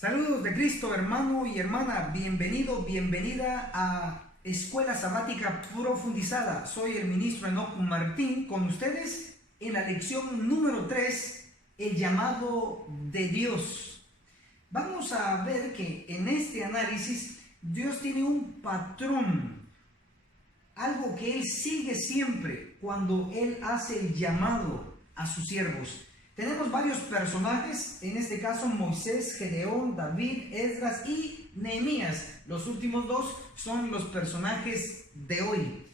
Saludos de Cristo, hermano y hermana. Bienvenido, bienvenida a Escuela Sabática Profundizada. Soy el ministro Enoch Martín con ustedes en la lección número 3, el llamado de Dios. Vamos a ver que en este análisis Dios tiene un patrón, algo que Él sigue siempre cuando Él hace el llamado a sus siervos. Tenemos varios personajes, en este caso Moisés, Gedeón, David, Esdras y Nehemías. Los últimos dos son los personajes de hoy.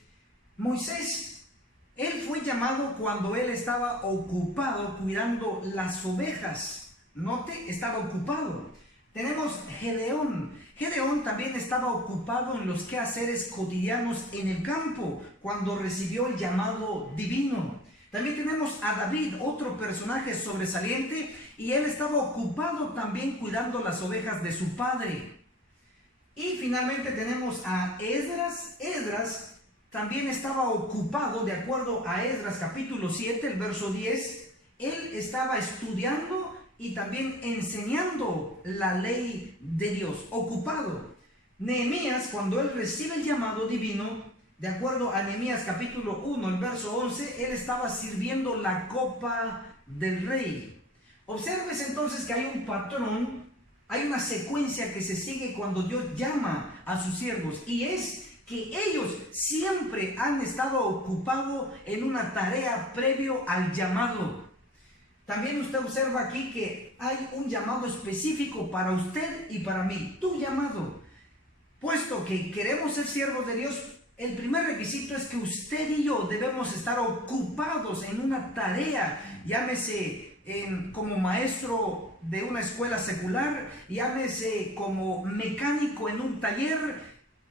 Moisés, él fue llamado cuando él estaba ocupado cuidando las ovejas. Note, estaba ocupado. Tenemos Gedeón. Gedeón también estaba ocupado en los quehaceres cotidianos en el campo cuando recibió el llamado divino. También tenemos a David, otro personaje sobresaliente, y él estaba ocupado también cuidando las ovejas de su padre. Y finalmente tenemos a Esdras. Esdras también estaba ocupado, de acuerdo a Esdras capítulo 7, el verso 10, él estaba estudiando y también enseñando la ley de Dios, ocupado. Nehemías, cuando él recibe el llamado divino, de acuerdo a Nehemías capítulo 1, el verso 11, él estaba sirviendo la copa del rey. Observes entonces que hay un patrón, hay una secuencia que se sigue cuando Dios llama a sus siervos, y es que ellos siempre han estado ocupados en una tarea previo al llamado. También usted observa aquí que hay un llamado específico para usted y para mí, tu llamado. Puesto que queremos ser siervos de Dios, el primer requisito es que usted y yo debemos estar ocupados en una tarea, llámese como maestro de una escuela secular, llámese como mecánico en un taller,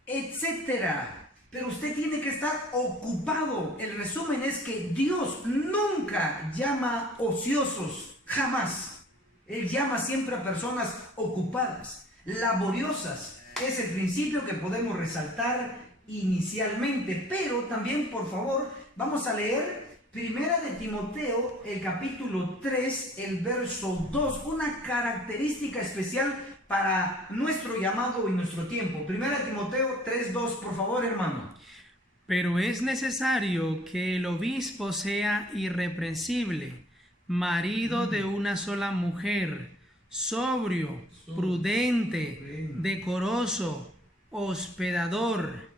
etcétera. Pero usted tiene que estar ocupado. El resumen es que Dios nunca llama ociosos, jamás. Él llama siempre a personas ocupadas, laboriosas. Es el principio que podemos resaltar inicialmente, pero también, por favor, vamos a leer Primera de Timoteo, el capítulo 3, el verso 2, una característica especial para nuestro llamado y nuestro tiempo. Primera de Timoteo 3, 2, por favor, hermano. Pero es necesario que el obispo sea irreprensible, marido de una sola mujer, sobrio, prudente, decoroso, hospedador,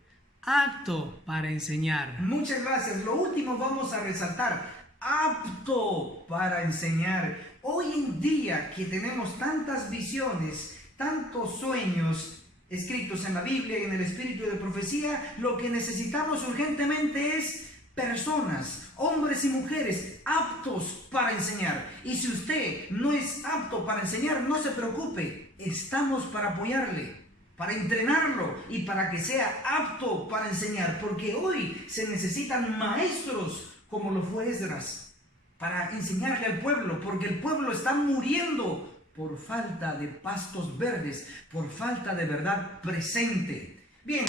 apto para enseñar. Muchas gracias. Lo último vamos a resaltar: apto para enseñar. Hoy en día que tenemos tantas visiones, tantos sueños escritos en la Biblia y en el espíritu de profecía, lo que necesitamos urgentemente es personas, hombres y mujeres aptos para enseñar. Y si usted no es apto para enseñar, no se preocupe, estamos para apoyarle, para entrenarlo y para que sea apto para enseñar, porque hoy se necesitan maestros como lo fue Esdras para enseñarle al pueblo, porque el pueblo está muriendo por falta de pastos verdes, por falta de verdad presente. Bien,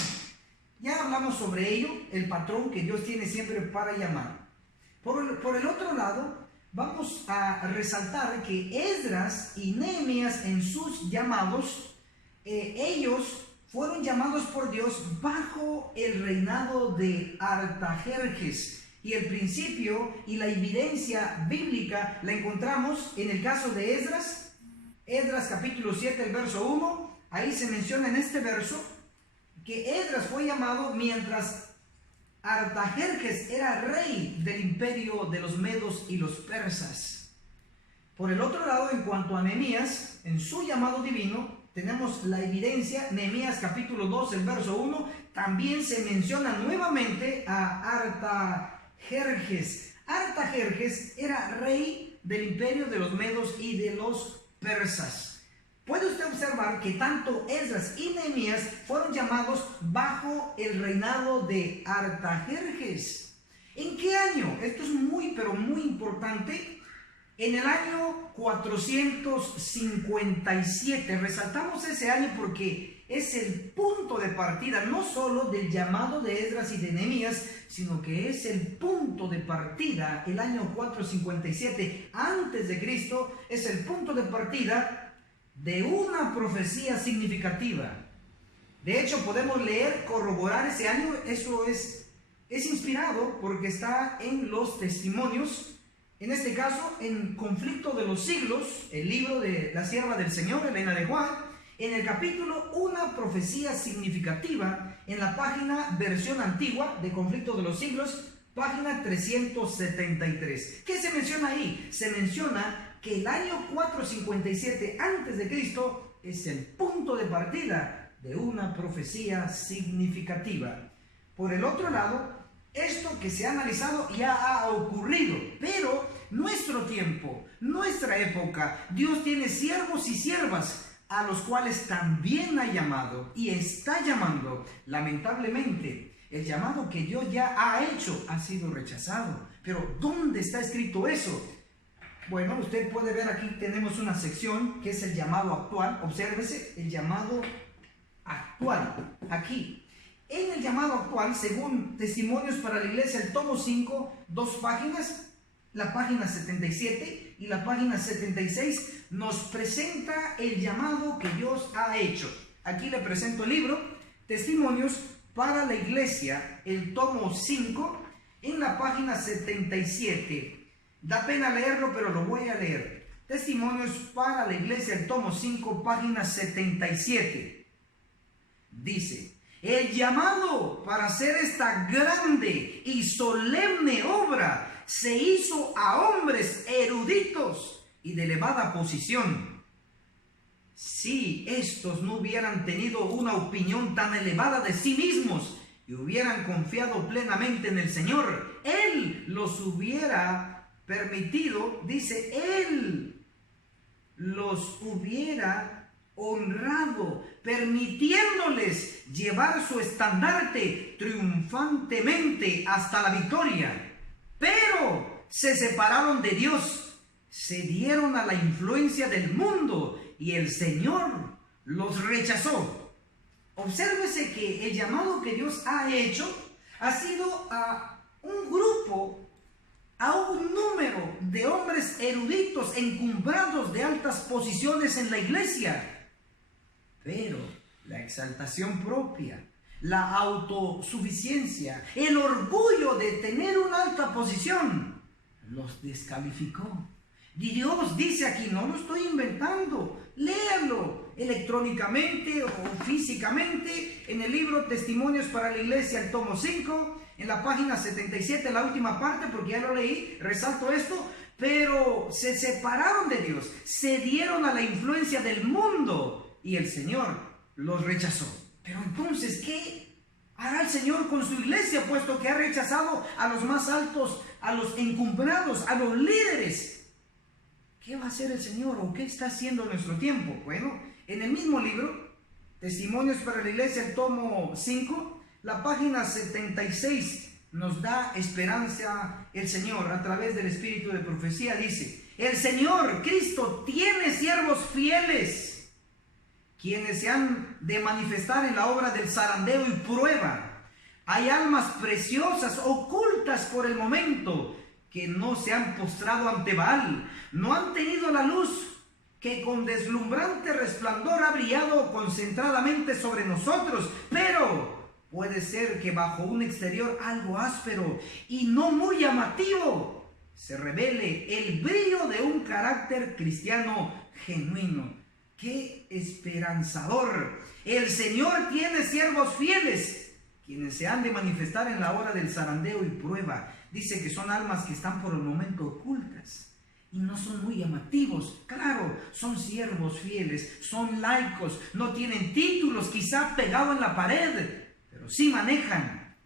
ya hablamos sobre ello, el patrón que Dios tiene siempre para llamar. Por el otro lado, vamos a resaltar que Esdras y Nehemías en sus llamados, ellos fueron llamados por Dios bajo el reinado de Artajerjes, y el principio y la evidencia bíblica la encontramos en el caso de Esdras. Esdras capítulo 7, el verso 1, ahí se menciona en este verso que Esdras fue llamado mientras Artajerjes era rey del imperio de los medos y los persas. Por el otro lado, en cuanto a Nehemías, en su llamado divino, tenemos la evidencia. Nehemías capítulo 2, el verso 1, también se menciona nuevamente a Artajerjes. Artajerjes era rey del imperio de los medos y de los persas. Puede usted observar que tanto Esdras y Nehemías fueron llamados bajo el reinado de Artajerjes. ¿En qué año? Esto es muy, pero muy importante. En el año 457, resaltamos ese año porque es el punto de partida no solo del llamado de Esdras y de Nehemías, sino que es el punto de partida, el año 457 antes de Cristo, es el punto de partida de una profecía significativa. De hecho, podemos leer, corroborar ese año. Eso es inspirado porque está en los testimonios. En este caso, en Conflicto de los Siglos, el libro de la sierva del Señor, Elena de Juan, en el capítulo Una profecía significativa, en la página versión antigua de Conflicto de los Siglos, página 373. ¿Qué se menciona ahí? Se menciona que el año 457 a.C. es el punto de partida de una profecía significativa. Por el otro lado, esto que se ha analizado ya ha ocurrido, pero nuestro tiempo, nuestra época, Dios tiene siervos y siervas a los cuales también ha llamado y está llamando. Lamentablemente, el llamado que Dios ya ha hecho ha sido rechazado. Pero ¿dónde está escrito eso? Bueno, usted puede ver aquí, tenemos una sección que es el llamado actual. Obsérvese, el llamado actual, aquí. En el llamado actual, según Testimonios para la Iglesia, el tomo 5, 2 páginas, la página 77 y la página 76, nos presenta el llamado que Dios ha hecho. Aquí le presento el libro, Testimonios para la Iglesia, el tomo 5, en la página 77. Da pena leerlo, pero lo voy a leer. Testimonios para la Iglesia, el tomo 5, página 77. Dice: el llamado para hacer esta grande y solemne obra se hizo a hombres eruditos y de elevada posición. Si estos no hubieran tenido una opinión tan elevada de sí mismos y hubieran confiado plenamente en el Señor, Él los hubiera permitido, dice, Él los hubiera honrado, permitiéndoles llevar su estandarte triunfantemente hasta la victoria. Pero se separaron de Dios, se dieron a la influencia del mundo y el Señor los rechazó. Obsérvese que el llamado que Dios ha hecho ha sido a un grupo, a un número de hombres eruditos, encumbrados de altas posiciones en la iglesia. Pero la exaltación propia, la autosuficiencia, el orgullo de tener una alta posición, los descalificó. Y Dios dice aquí, no lo estoy inventando, léanlo electrónicamente o físicamente en el libro Testimonios para la Iglesia, el tomo 5, en la página 77, la última parte, porque ya lo leí, resalto esto. Pero se separaron de Dios, se dieron a la influencia del mundo y el Señor los rechazó. Pero entonces, ¿qué hará el Señor con su iglesia, puesto que ha rechazado a los más altos, a los encumbrados, a los líderes? ¿Qué va a hacer el Señor o qué está haciendo en nuestro tiempo? Bueno, en el mismo libro, Testimonios para la Iglesia, el tomo 5, la página 76, nos da esperanza el Señor a través del Espíritu de profecía. Dice: el Señor Cristo tiene siervos fieles, quienes se han de manifestar en la obra del zarandeo y prueba. Hay almas preciosas ocultas por el momento, que no se han postrado ante Baal, no han tenido la luz que con deslumbrante resplandor ha brillado concentradamente sobre nosotros, pero puede ser que bajo un exterior algo áspero y no muy llamativo se revele el brillo de un carácter cristiano genuino. ¡Qué esperanzador! El Señor tiene siervos fieles, quienes se han de manifestar en la hora del zarandeo y prueba. Dice que son almas que están por el momento ocultas y no son muy llamativos. Claro, son siervos fieles, son laicos, no tienen títulos, quizá pegado en la pared, pero sí manejan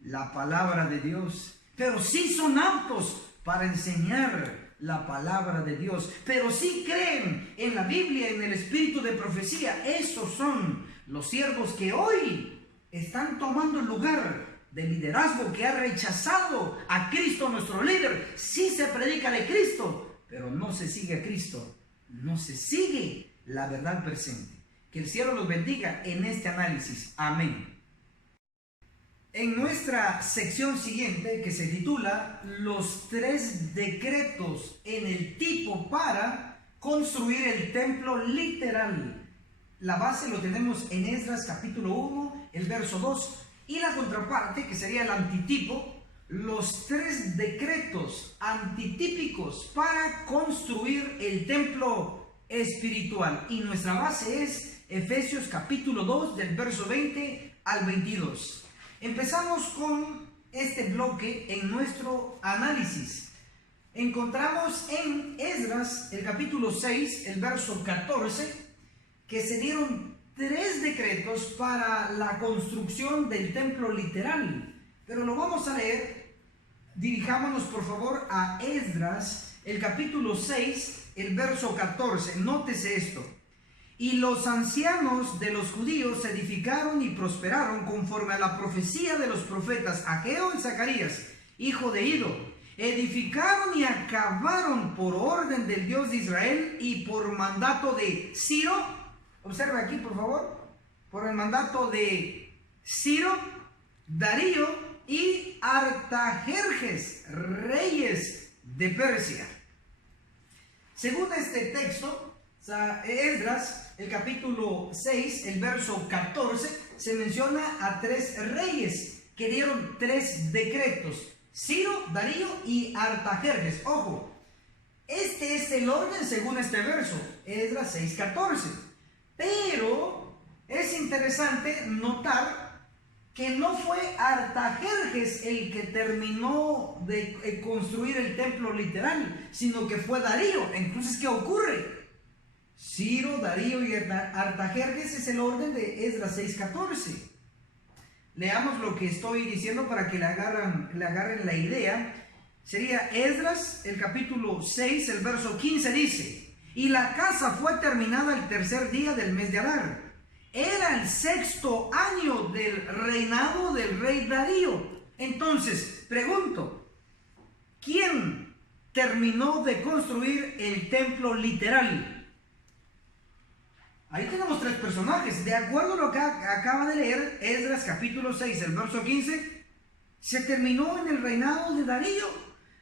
la palabra de Dios, pero sí son aptos para enseñar la palabra de Dios, pero sí creen en la Biblia, en el espíritu de profecía. Esos son los siervos que hoy están tomando el lugar del liderazgo que ha rechazado a Cristo, nuestro líder. Sí se predica de Cristo, pero no se sigue a Cristo, no se sigue la verdad presente. Que el cielo los bendiga en este análisis. Amén. En nuestra sección siguiente, que se titula Los 3 decretos en el tipo para, construir el templo literal. La base lo tenemos en Esdras capítulo 1, el verso 2, y la contraparte, que sería el antitipo, los 3 decretos antitípicos para construir el templo espiritual. Y nuestra base es Efesios capítulo 2, del verso 20 al 22. Empezamos con este bloque en nuestro análisis. Encontramos en Esdras, el capítulo 6, el verso 14, que se dieron 3 decretos para la construcción del templo literal. Pero lo vamos a leer. Dirijámonos por favor a Esdras, el capítulo 6, el verso 14. Nótese esto. Y los ancianos de los judíos se edificaron y prosperaron conforme a la profecía de los profetas Ageo y Zacarías, hijo de Ido. Edificaron y acabaron por orden del Dios de Israel y por mandato de Ciro. Observe aquí, por favor. Por el mandato de Ciro, Darío y Artajerjes, reyes de Persia. Según este texto, Esdras, el capítulo 6, el verso 14, se menciona a 3 reyes que dieron 3 decretos: Ciro, Darío y Artajerjes. Ojo, este es el orden según este verso, Esdras 6:14. Pero es interesante notar que no fue Artajerjes el que terminó de construir el templo literal, sino que fue Darío. Entonces, ¿qué ocurre? Ciro, Darío y Artajerjes es el orden de Esdras 6:14. Leamos lo que estoy diciendo para que le agarren la idea. Sería Esdras, el capítulo 6, el verso 15 dice: y la casa fue terminada el 3er día del mes de Adar. Era el 6º año del reinado del rey Darío. Entonces, pregunto, ¿quién terminó de construir el templo literal? Ahí tenemos 3 personajes. De acuerdo a lo que acaba de leer Esdras capítulo 6, el verso 15, se terminó en el reinado de Darío.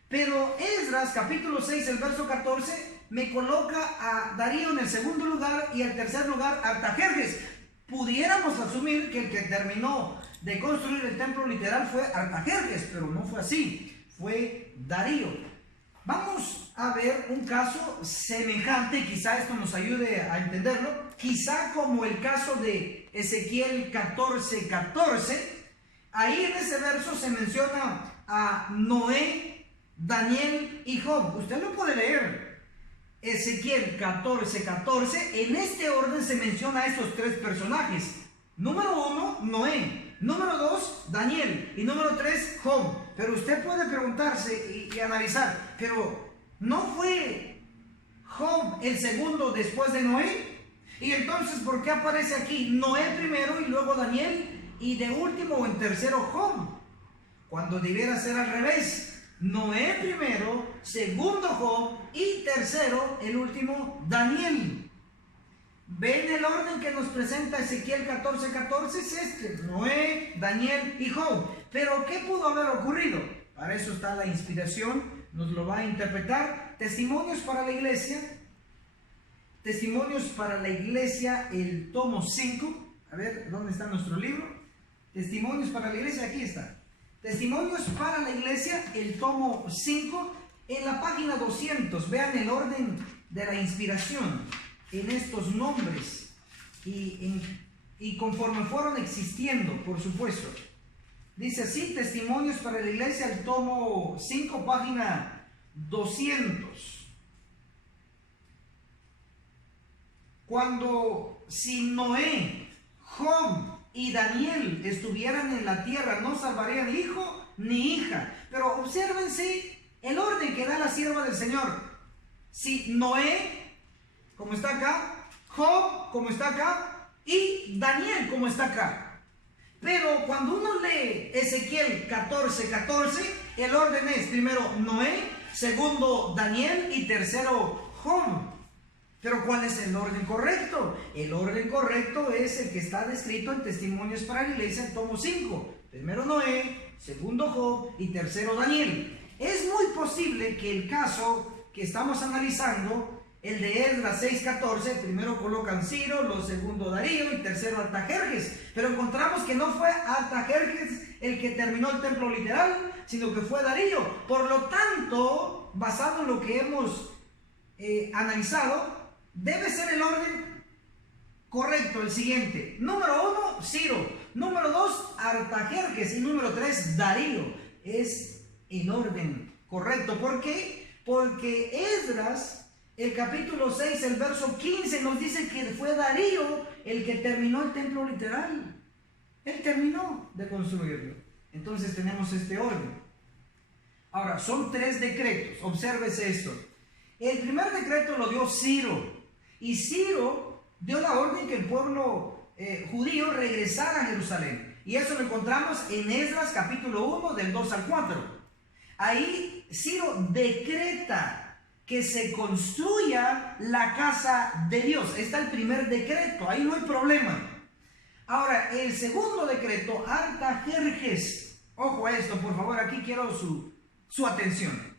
Pero Esdras capítulo 6, el verso 14, me coloca a Darío en el 2º lugar y en el 3er lugar Artajerjes. Pudiéramos asumir que el que terminó de construir el templo literal fue Artajerjes, pero no fue así, fue Darío. Vamos a ver un caso semejante, quizá esto nos ayude a entenderlo, quizá como el caso de Ezequiel 14:14. Ahí en ese verso se menciona a Noé, Daniel y Job. Usted lo puede leer. Ezequiel 14:14, en este orden se menciona a estos 3 personajes. Número 1, Noé. Número 2, Daniel. Y número 3, Job. Pero usted puede preguntarse y analizar, pero ¿no fue Job el segundo después de Noé? Y entonces, ¿por qué aparece aquí Noé primero y luego Daniel y de último o en tercero Job? Cuando debiera ser al revés. Noé primero, segundo Job y tercero, el último, Daniel. ¿Ven el orden que nos presenta Ezequiel 14:14? Es este: Noé, Daniel y Job. Pero ¿qué pudo haber ocurrido? Para eso está la inspiración, nos lo va a interpretar. Testimonios para la Iglesia. Testimonios para la Iglesia, el tomo 5. A ver, ¿dónde está nuestro libro? Testimonios para la Iglesia, aquí está. Testimonios para la Iglesia, el tomo 5, en la página 200. Vean el orden de la inspiración en estos nombres y conforme fueron existiendo, por supuesto. Dice así: Testimonios para la Iglesia, el tomo 5, página 200. Cuando si Noé, Job y Daniel estuvieran en la tierra, no salvarían hijo ni hija. Pero obsérvense el orden que da la sierva del Señor. Si Noé, como está acá, Job, como está acá, y Daniel, como está acá. Pero cuando uno lee Ezequiel 14:14, el orden es primero Noé, segundo Daniel y tercero Job. Pero ¿cuál es el orden correcto? El orden correcto es el que está descrito en Testimonios para la Iglesia, el tomo 5. Primero Noé, segundo Job y tercero Daniel. Es muy posible que el caso que estamos analizando el de Esdras 6:14, primero colocan Ciro, lo segundo Darío y tercero Artajerjes. Pero encontramos que no fue Artajerjes el que terminó el templo literal, sino que fue Darío. Por lo tanto, basado en lo que hemos analizado, debe ser el orden correcto, el siguiente. Número 1, Ciro. Número 2, Artajerjes. Y número 3, Darío. Es el orden correcto. ¿Por qué? Porque Esdras, el capítulo 6, el verso 15, nos dice que fue Darío el que terminó el templo literal. Él terminó de construirlo. Entonces tenemos este orden. Ahora, son 3 decretos. Obsérvese esto. El primer decreto lo dio Ciro. Y Ciro dio la orden que el pueblo judío regresara a Jerusalén. Y eso lo encontramos en Esdras capítulo 1, del 2 al 4. Ahí Ciro decreta que se construya la casa de Dios. Está el primer decreto, ahí no hay problema. Ahora, el segundo decreto, Artajerjes. Ojo a esto, por favor, aquí quiero su atención.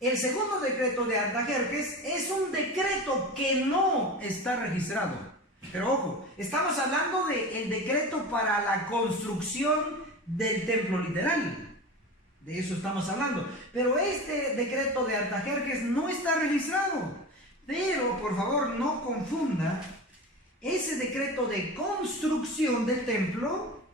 El segundo decreto de Artajerjes es un decreto que no está registrado. Pero ojo, estamos hablando del decreto para la construcción del templo literal. De eso estamos hablando. Pero este decreto de Artajerjes no está registrado. Pero, por favor, no confunda ese decreto de construcción del templo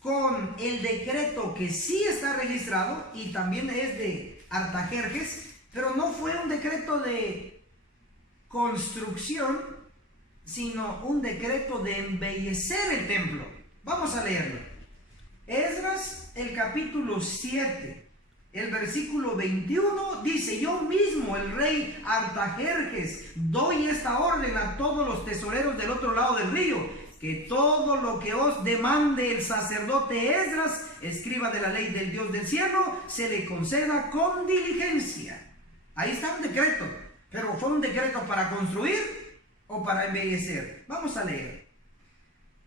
con el decreto que sí está registrado y también es de Artajerjes, pero no fue un decreto de construcción, sino un decreto de embellecer el templo. Vamos a leerlo. Esdras, el capítulo 7, el versículo 21 dice: yo mismo, el rey Artajerjes, doy esta orden a todos los tesoreros del otro lado del río, que todo lo que os demande el sacerdote Esdras, escriba de la ley del Dios del cielo, se le conceda con diligencia. Ahí está un decreto, pero ¿fue un decreto para construir o para embellecer? Vamos a leer.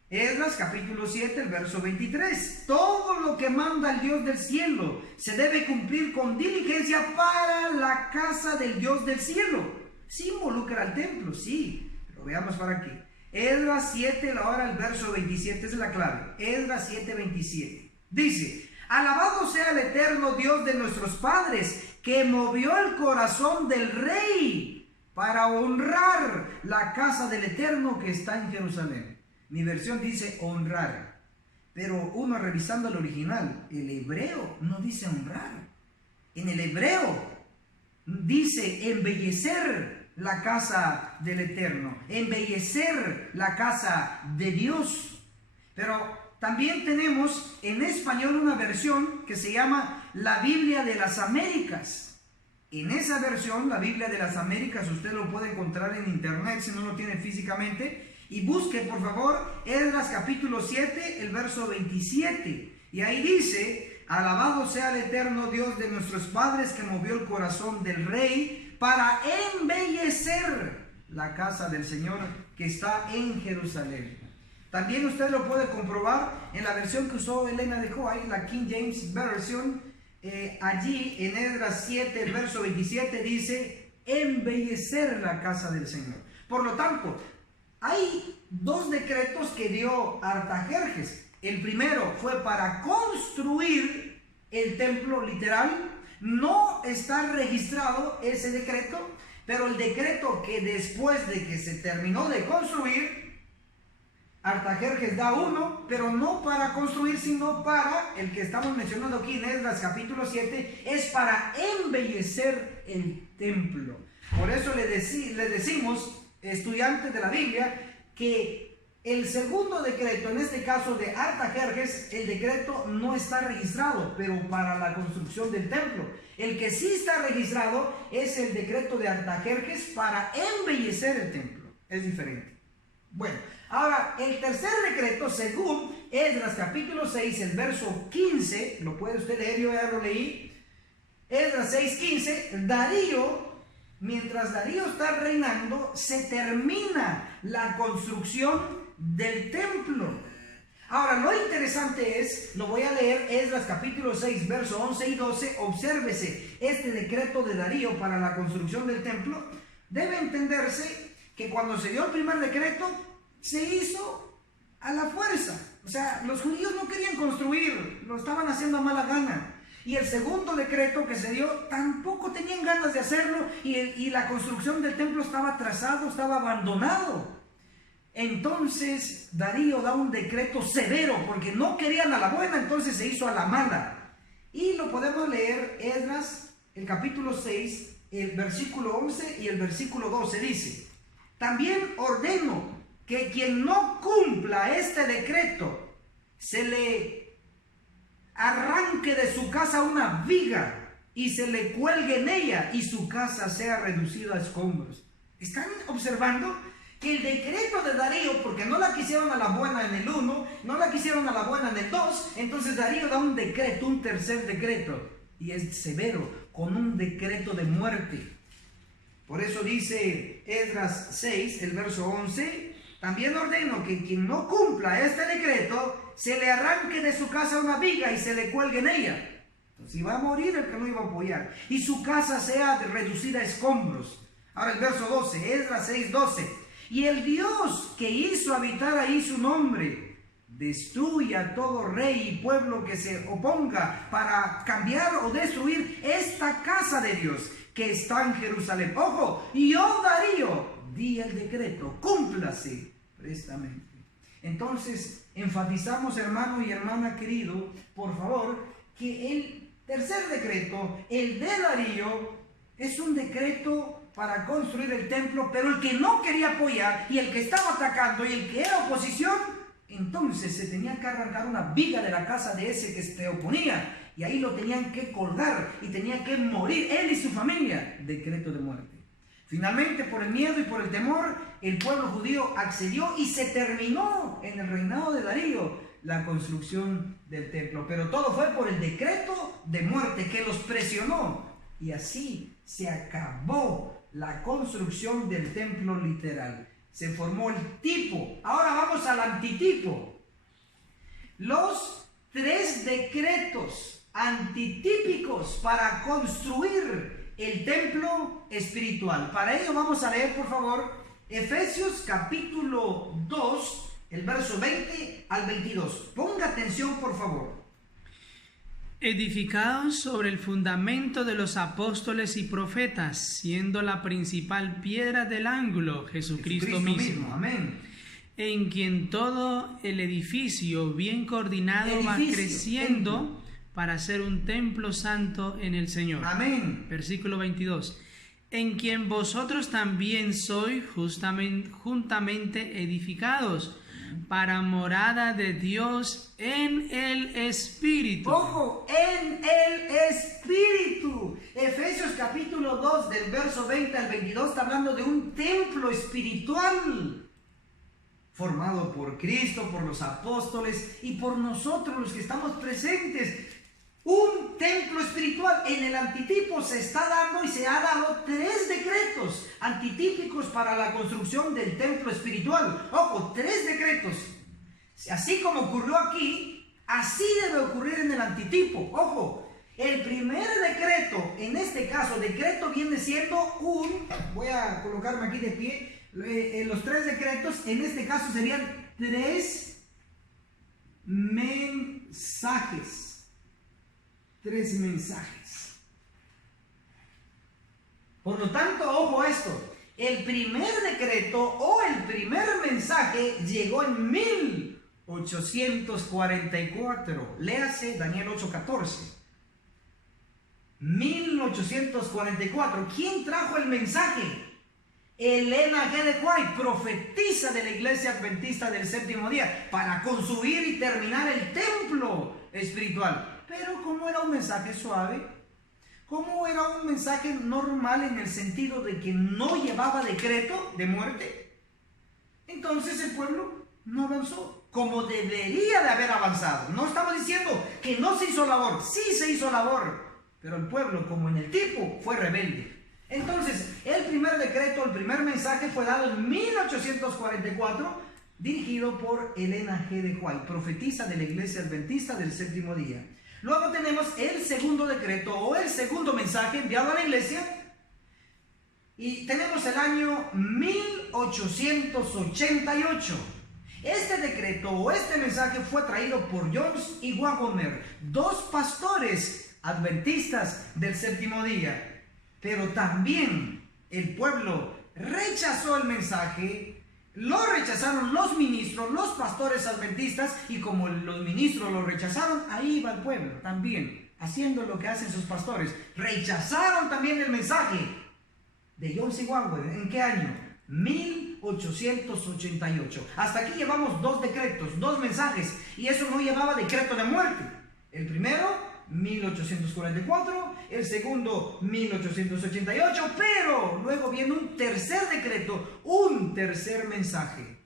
Esdras capítulo 7, el verso 23. Todo lo que manda el Dios del cielo se debe cumplir con diligencia para la casa del Dios del cielo. Sí involucra al templo, sí, pero veamos para qué. Esdras 7, ahora el verso 27 es la clave. Esdras 7, 27. Dice: alabado sea el eterno Dios de nuestros padres, que movió el corazón del rey para honrar la casa del Eterno que está en Jerusalén. Mi versión dice honrar, pero uno revisando el original, el hebreo no dice honrar. En el hebreo dice embellecer la casa del Eterno, embellecer la casa de Dios. Pero también tenemos en español una versión que se llama la Biblia de las Américas. En esa versión, la Biblia de las Américas, usted lo puede encontrar en internet si no lo tiene físicamente. Y busque, por favor, Esdras capítulo 7, el verso 27. Y ahí dice: alabado sea el eterno Dios de nuestros padres, que movió el corazón del rey para embellecer la casa del Señor que está en Jerusalén. También usted lo puede comprobar en la versión que usó Elena de White, la King James Version. Allí en Esdras 7, el verso 27 dice: embellecer la casa del Señor. Por lo tanto, hay 2 decretos que dio Artajerjes. El primero fue para construir el templo literal. No está registrado ese decreto, pero el decreto que después de que se terminó de construir, Artajerjes da uno, pero no para construir, sino para, el que estamos mencionando aquí en Esdras capítulo 7, es para embellecer el templo. Por eso le decimos, estudiantes de la Biblia, que el segundo decreto, en este caso de Artajerjes, el decreto no está registrado, pero para la construcción del templo. El que sí está registrado es el decreto de Artajerjes para embellecer el templo. Es diferente. Bueno, ahora el tercer decreto, según Esdras capítulo 6, el verso 15, lo puede usted leer, yo ya lo leí. Esdras 6:15, Darío, mientras Darío está reinando, se termina la construcción del templo. Ahora, lo interesante es, lo voy a leer, Esdras capítulo 6, verso 11 y 12, obsérvese este decreto de Darío para la construcción del templo. Debe entenderse que cuando se dio el primer decreto, se hizo a la fuerza. O sea, los judíos no querían construir, lo estaban haciendo a mala gana. Y el segundo decreto que se dio, tampoco tenían ganas de hacerlo, y la construcción del templo estaba atrasado, estaba abandonado. Entonces Darío da un decreto severo, porque no querían a la buena, entonces se hizo a la mala. Y lo podemos leer, Esdras, el capítulo 6, el versículo 11 y el versículo 12, dice: también ordeno que quien no cumpla este decreto, se le arranque de su casa una viga y se le cuelgue en ella y su casa sea reducida a escombros. ¿Están observando? Que el decreto de Darío, porque no la quisieron a la buena en el 1, no la quisieron a la buena en el 2, entonces Darío da un decreto, un tercer decreto, y es severo, con un decreto de muerte. Por eso dice Esdras 6, el verso 11, también ordeno que quien no cumpla este decreto, se le arranque de su casa una viga y se le cuelgue en ella. Entonces iba a morir el que no iba a apoyar, y su casa sea reducida a escombros. Ahora el verso 12, Esdras 6, 12. Y el Dios que hizo habitar ahí su nombre, destruya a todo rey y pueblo que se oponga para cambiar o destruir esta casa de Dios que está en Jerusalén. Ojo, y yo, Darío, di el decreto, cúmplase prestamente. Entonces, enfatizamos, hermano y hermana querido, por favor, que el tercer decreto, el de Darío, es un decreto para construir el templo, pero el que no quería apoyar y el que estaba atacando y el que era oposición, entonces se tenía que arrancar una viga de la casa de ese que se oponía, y ahí lo tenían que colgar y tenía que morir él y su familia. Decreto de muerte. Finalmente, por el miedo y por el temor, el pueblo judío accedió y se terminó en el reinado de Darío la construcción del templo, pero todo fue por el decreto de muerte que los presionó, y así se acabó la construcción del templo literal. Se formó el tipo. Ahora vamos al antitipo. Los 3 decretos antitípicos para construir el templo espiritual. Para ello vamos a leer, por favor, Efesios capítulo 2, el verso 20 al 22. Ponga atención, por favor. Edificados sobre el fundamento de los apóstoles y profetas, siendo la principal piedra del ángulo Jesucristo mismo. Amén. En quien todo el edificio bien coordinado va creciendo para ser un templo santo en el Señor. Amén. Versículo 22. En quien vosotros también sois juntamente edificados para morada de Dios en el Espíritu. Ojo, en el Espíritu. Efesios capítulo 2 del verso 20 al 22 está hablando de un templo espiritual formado por Cristo, por los apóstoles y por nosotros los que estamos presentes. Un templo espiritual. En el antitipo se está dando y se ha dado 3 decretos antitípicos para la construcción del templo espiritual. Ojo, 3 decretos. Así como ocurrió aquí, así debe ocurrir en el antitipo. Ojo, el primer decreto, en este caso, decreto viene siendo voy a colocarme aquí de pie, los 3 decretos, en este caso serían 3 mensajes. 3 mensajes. Por lo tanto, ojo a esto. El primer decreto o el primer mensaje llegó en 1844. Léase Daniel 8:14. 1844. ¿Quién trajo el mensaje? Elena G. de White, profetisa de la Iglesia Adventista del Séptimo Día, para construir y terminar el templo espiritual. Pero como era un mensaje suave, como era un mensaje normal en el sentido de que no llevaba decreto de muerte, entonces el pueblo no avanzó como debería de haber avanzado. No estamos diciendo que no se hizo labor, sí se hizo labor, pero el pueblo, como en el tipo, fue rebelde. Entonces, el primer decreto, el primer mensaje fue dado en 1844, dirigido por Elena G. de White, profetisa de la Iglesia Adventista del Séptimo Día. Luego tenemos el segundo decreto o el segundo mensaje enviado a la iglesia, Y tenemos el año 1888. Este decreto o este mensaje fue traído por Jones y Waggoner, dos pastores adventistas del séptimo día. Pero también el pueblo rechazó el mensaje, lo rechazaron los ministros, los pastores adventistas, y como los ministros lo rechazaron, ahí va el pueblo también, haciendo lo que hacen sus pastores. Rechazaron también el mensaje de Jones y Waggoner. ¿En qué año? 1888. Hasta aquí llevamos dos decretos, dos mensajes, y eso no llevaba decreto de muerte. El primero, 1844, el segundo, 1888, pero luego viene un tercer decreto, un tercer mensaje.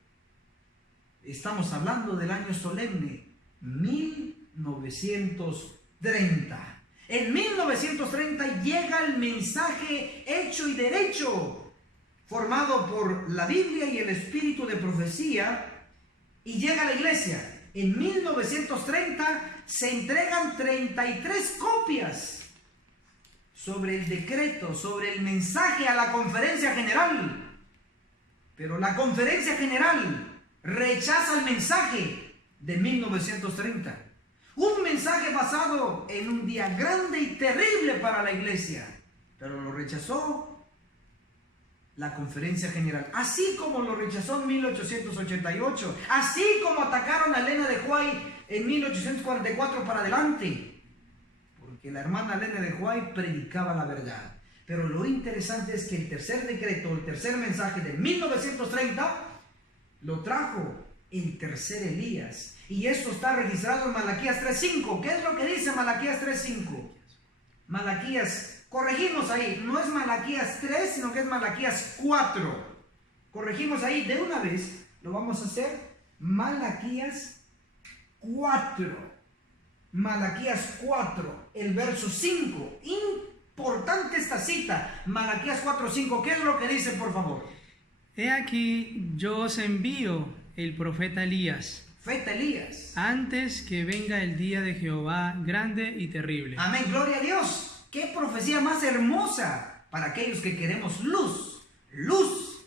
Estamos hablando del año solemne, 1930. En 1930 llega el mensaje hecho y derecho, formado por la Biblia y el espíritu de profecía, y llega a la iglesia. En 1930 se entregan 33 copias sobre el decreto, sobre el mensaje a la conferencia general. Pero la conferencia general rechaza el mensaje de 1930. Un mensaje basado en un día grande y terrible para la iglesia. Pero lo rechazó la conferencia general, así como lo rechazó en 1888, así como atacaron a Elena de White en 1844 para adelante, porque la hermana Elena de White predicaba la verdad. Pero lo interesante es que el tercer decreto, el tercer mensaje de 1930, lo trajo el tercer Elías, y esto está registrado en Malaquías 3:5. ¿Qué es lo que dice Malaquías 3:5? Malaquías, corregimos ahí, no es Malaquías 3, sino que es Malaquías 4. Corregimos ahí de una vez, lo vamos a hacer. Malaquías 4. Malaquías 4, el verso 5. Importante esta cita, Malaquías 4:5. ¿Qué es lo que dice, por favor? He aquí, yo os envío el profeta Elías. Profeta Elías. Antes que venga el día de Jehová grande y terrible. Amén, gloria a Dios. Qué profecía más hermosa para aquellos que queremos luz. Luz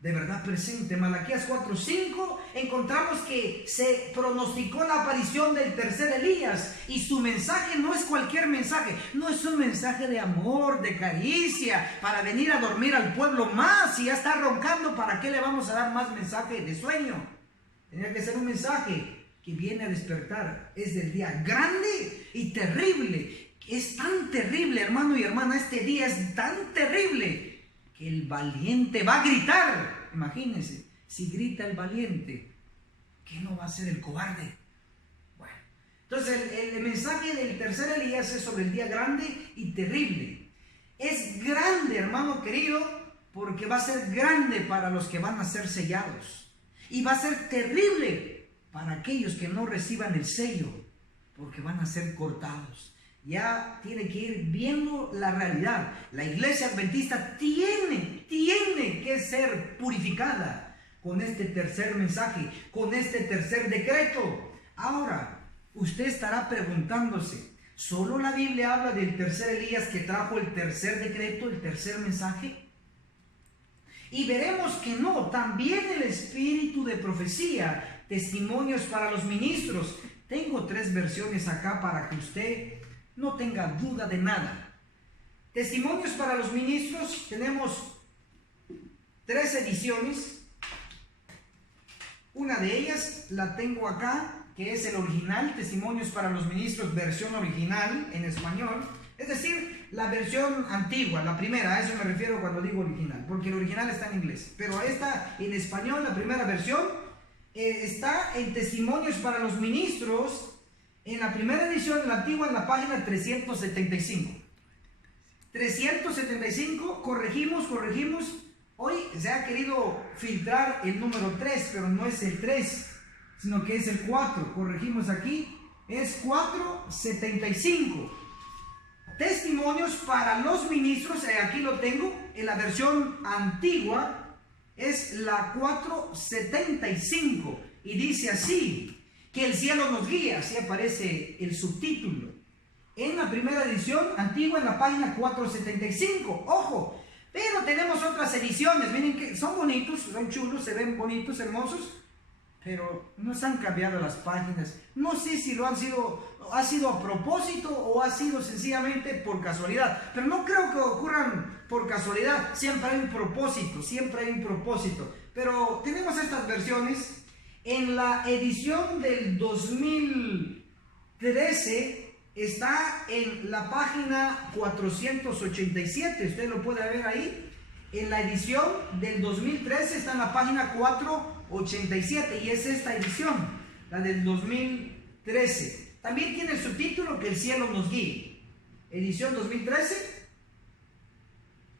de verdad presente. Malaquías 4:5 encontramos que se pronosticó la aparición del tercer Elías, y su mensaje no es cualquier mensaje, no es un mensaje de amor, de caricia, para venir a dormir al pueblo más. Si ya está roncando, ¿para qué le vamos a dar más mensaje de sueño? Tenía que ser un mensaje que viene a despertar. Es del día grande y terrible. Es tan terrible, hermano y hermana, este día es tan terrible que el valiente va a gritar. Imagínense, si grita el valiente, ¿qué no va a hacer el cobarde? Bueno, entonces el mensaje del tercer Elías es sobre el día grande y terrible. Es grande, hermano querido, porque va a ser grande para los que van a ser sellados. Y va a ser terrible para aquellos que no reciban el sello, porque van a ser cortados. Ya tiene que ir viendo la realidad. La iglesia adventista tiene que ser purificada con este tercer mensaje, con este tercer decreto. Ahora, usted estará preguntándose, ¿solo la Biblia habla del tercer Elías que trajo el tercer decreto, el tercer mensaje? Y veremos que no, también el espíritu de profecía, testimonios para los ministros. Tengo 3 versiones acá para que usted no tenga duda de nada. Testimonios para los ministros, tenemos 3 ediciones. Una de ellas la tengo acá, que es el original, Testimonios para los ministros, versión original en español. Es decir, la versión antigua, la primera, a eso me refiero cuando digo original, porque el original está en inglés. Pero esta en español, la primera versión, está en Testimonios para los ministros, en la primera edición, la antigua, en la página 375. 375, corregimos. Hoy se ha querido filtrar el número 3, pero no es el 3, sino que es el 4. Corregimos aquí, es 475. Testimonios para los ministros, aquí lo tengo, en la versión antigua es la 475 y dice así: que el cielo nos guía, así aparece el subtítulo. En la primera edición antigua, en la página 475, ojo, Pero tenemos otras ediciones, miren que son bonitos, son chulos, se ven bonitos, hermosos, pero nos han cambiado las páginas. No sé si ha sido a propósito o ha sido sencillamente por casualidad, pero no creo que ocurran por casualidad. Siempre hay un propósito. Pero tenemos estas versiones. En la edición del 2013 está en la página 487, usted lo puede ver ahí. En la edición del 2013 está en la página 487 y es esta edición, la del 2013. También tiene el subtítulo Que el cielo nos guíe. Edición 2013,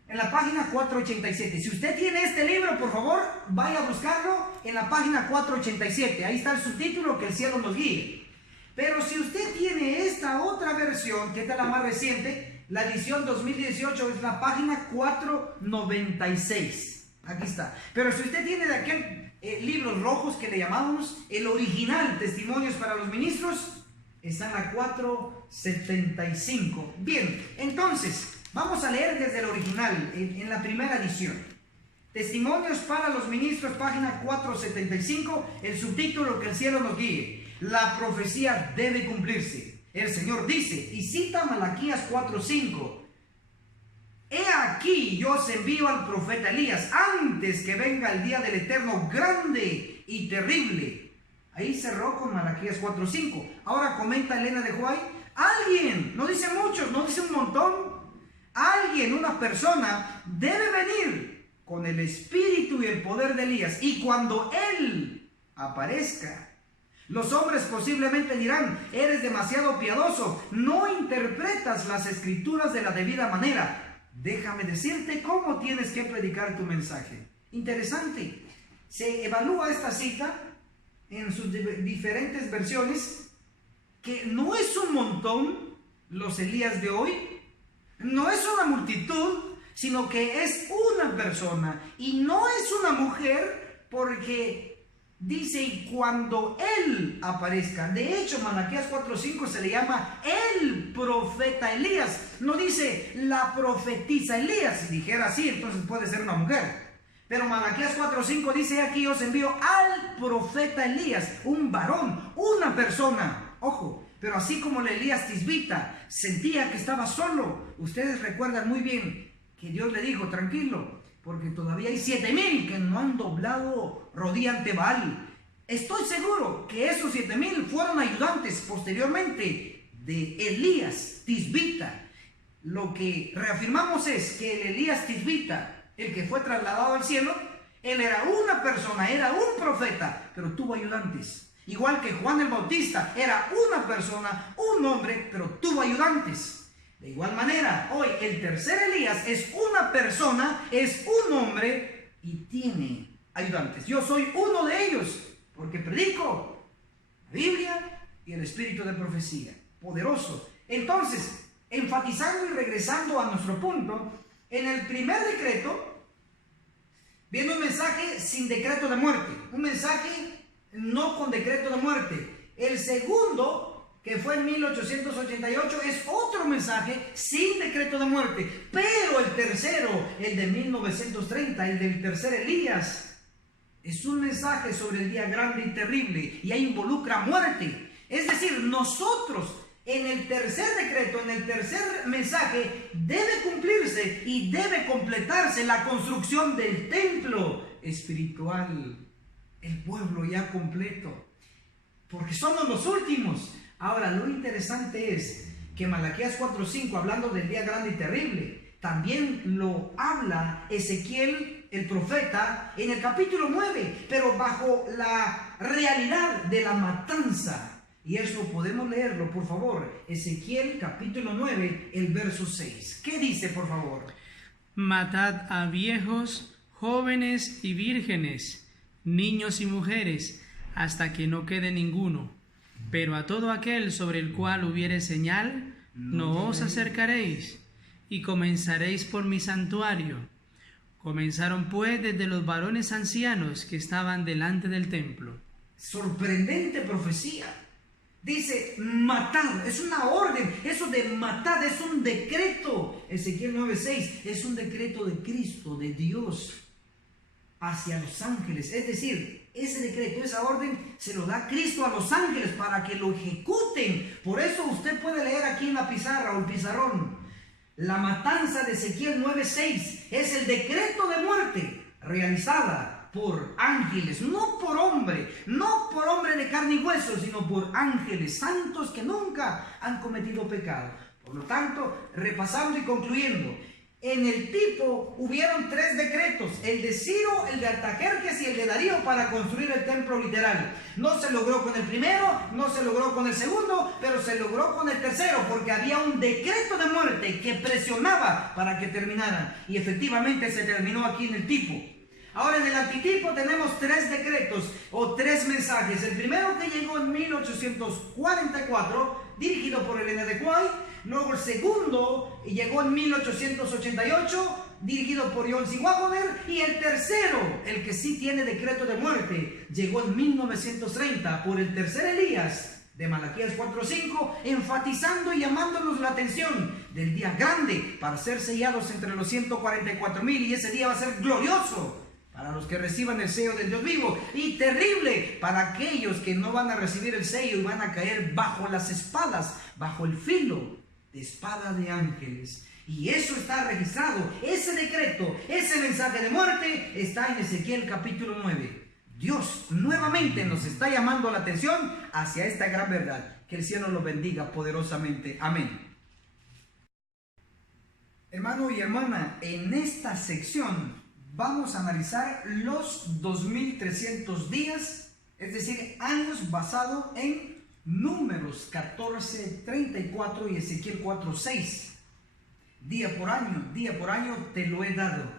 en la página 487. Si usted tiene este libro, por favor, vaya a buscarlo en la página 487. Ahí está el subtítulo Que el cielo nos guíe. Pero si usted tiene esta otra versión, que es la más reciente, la edición 2018, es la página 496. Aquí está. Pero si usted tiene de aquel libros rojos que le llamábamos el original, Testimonios para los Ministros, está en la 475. Bien, entonces vamos a leer desde el original, en la primera edición. Testimonios para los Ministros, página 475, el subtítulo Que el cielo nos guíe. La profecía debe cumplirse. El Señor dice, y cita Malaquías 4:5. He aquí, yo os envío al profeta Elías, antes que venga el día del Eterno grande y terrible. Ahí cerró con Malaquías 4:5. Ahora comenta Elena de White, alguien, no dice muchos, no dice un montón, alguien, una persona, debe venir con el espíritu y el poder de Elías. Y cuando él aparezca, los hombres posiblemente dirán, eres demasiado piadoso, no interpretas las escrituras de la debida manera. Déjame decirte cómo tienes que predicar tu mensaje. Interesante. Se evalúa esta cita en sus diferentes versiones, que no es un montón los Elías de hoy, no es una multitud, sino que es una persona, y no es una mujer, porque dice, y cuando él aparezca. De hecho, Malaquías 4:5 se le llama el profeta Elías. No dice la profetisa Elías. Si dijera así, entonces puede ser una mujer. Pero Malaquías 4:5 dice, aquí os envío al profeta Elías, un varón, una persona. Ojo, pero así como el Elías tisbita sentía que estaba solo, ustedes recuerdan muy bien que Dios le dijo, tranquilo, porque todavía hay 7,000 que no han doblado rodilla ante Baal. Estoy seguro que esos 7,000 fueron ayudantes posteriormente de Elías tisbita. Lo que reafirmamos es que el Elías tisbita, el que fue trasladado al cielo, él era una persona, era un profeta, pero tuvo ayudantes. Igual que Juan el Bautista era una persona, un hombre, pero tuvo ayudantes. De igual manera, hoy el tercer Elías es una persona, es un hombre y tiene ayudantes. Yo soy uno de ellos porque predico la Biblia y el espíritu de profecía. Poderoso. Entonces, enfatizando y regresando a nuestro punto, en el primer decreto viene un mensaje sin decreto de muerte. Un mensaje no con decreto de muerte. El segundo, que fue en 1888, es otro mensaje sin decreto de muerte. Pero el tercero, el de 1930, el del tercer Elías, es un mensaje sobre el día grande y terrible, y ahí involucra muerte. Es decir, nosotros en el tercer decreto, en el tercer mensaje, debe cumplirse y debe completarse la construcción del templo espiritual, el pueblo ya completo, porque somos los últimos. Ahora, lo interesante es que Malaquías 4:5, hablando del día grande y terrible, también lo habla Ezequiel, el profeta, en el capítulo 9, pero bajo la realidad de la matanza. Y eso podemos leerlo, por favor. Ezequiel, capítulo 9, el verso 6. ¿Qué dice, por favor? Matad a viejos, jóvenes y vírgenes, niños y mujeres, hasta que no quede ninguno. Pero a todo aquel sobre el cual hubiere señal, no os acercaréis, y comenzaréis por mi santuario. Comenzaron pues desde los varones ancianos que estaban delante del templo. Sorprendente profecía. Dice, matad, es una orden, eso de matad es un decreto. Ezequiel 9:6 es un decreto de Cristo, de Dios, hacia los ángeles. Es decir, ese decreto, esa orden, se lo da Cristo a los ángeles para que lo ejecuten. Por eso usted puede leer aquí en la pizarra o el pizarrón, la matanza de Ezequiel 9:6 es el decreto de muerte realizada por ángeles, no por hombre de carne y hueso, sino por ángeles santos que nunca han cometido pecado. Por lo tanto, repasando y concluyendo, en el tipo hubieron 3 decretos: el de Ciro, el de Artajerjes y el de Darío para construir el templo literal. No se logró con el primero, no se logró con el segundo, pero se logró con el tercero, porque había un decreto de muerte que presionaba para que terminaran, y efectivamente se terminó aquí en el tipo. Ahora, en el antitipo tenemos 3 decretos o 3 mensajes. El primero, que llegó en 1844, dirigido por Elena de Quay. Luego el segundo llegó en 1888, dirigido por John C. Wagoner. Y el tercero, el que sí tiene decreto de muerte, llegó en 1930 por el tercer Elías, de Malaquías 4:5, enfatizando y llamándonos la atención del día grande para ser sellados entre los 144,000. Y ese día va a ser glorioso para los que reciban el sello del Dios vivo, y terrible para aquellos que no van a recibir el sello y van a caer bajo las espadas, bajo el filo de espada de ángeles. Y eso está registrado, ese decreto, ese mensaje de muerte está en Ezequiel capítulo 9. Dios nuevamente nos está llamando la atención hacia esta gran verdad. Que el cielo lo bendiga poderosamente. Amén. Hermano y hermana, en esta sección vamos a analizar los 2300 días, es decir, años, basado en Números 14:34 y Ezequiel 4:6. Día por año te lo he dado.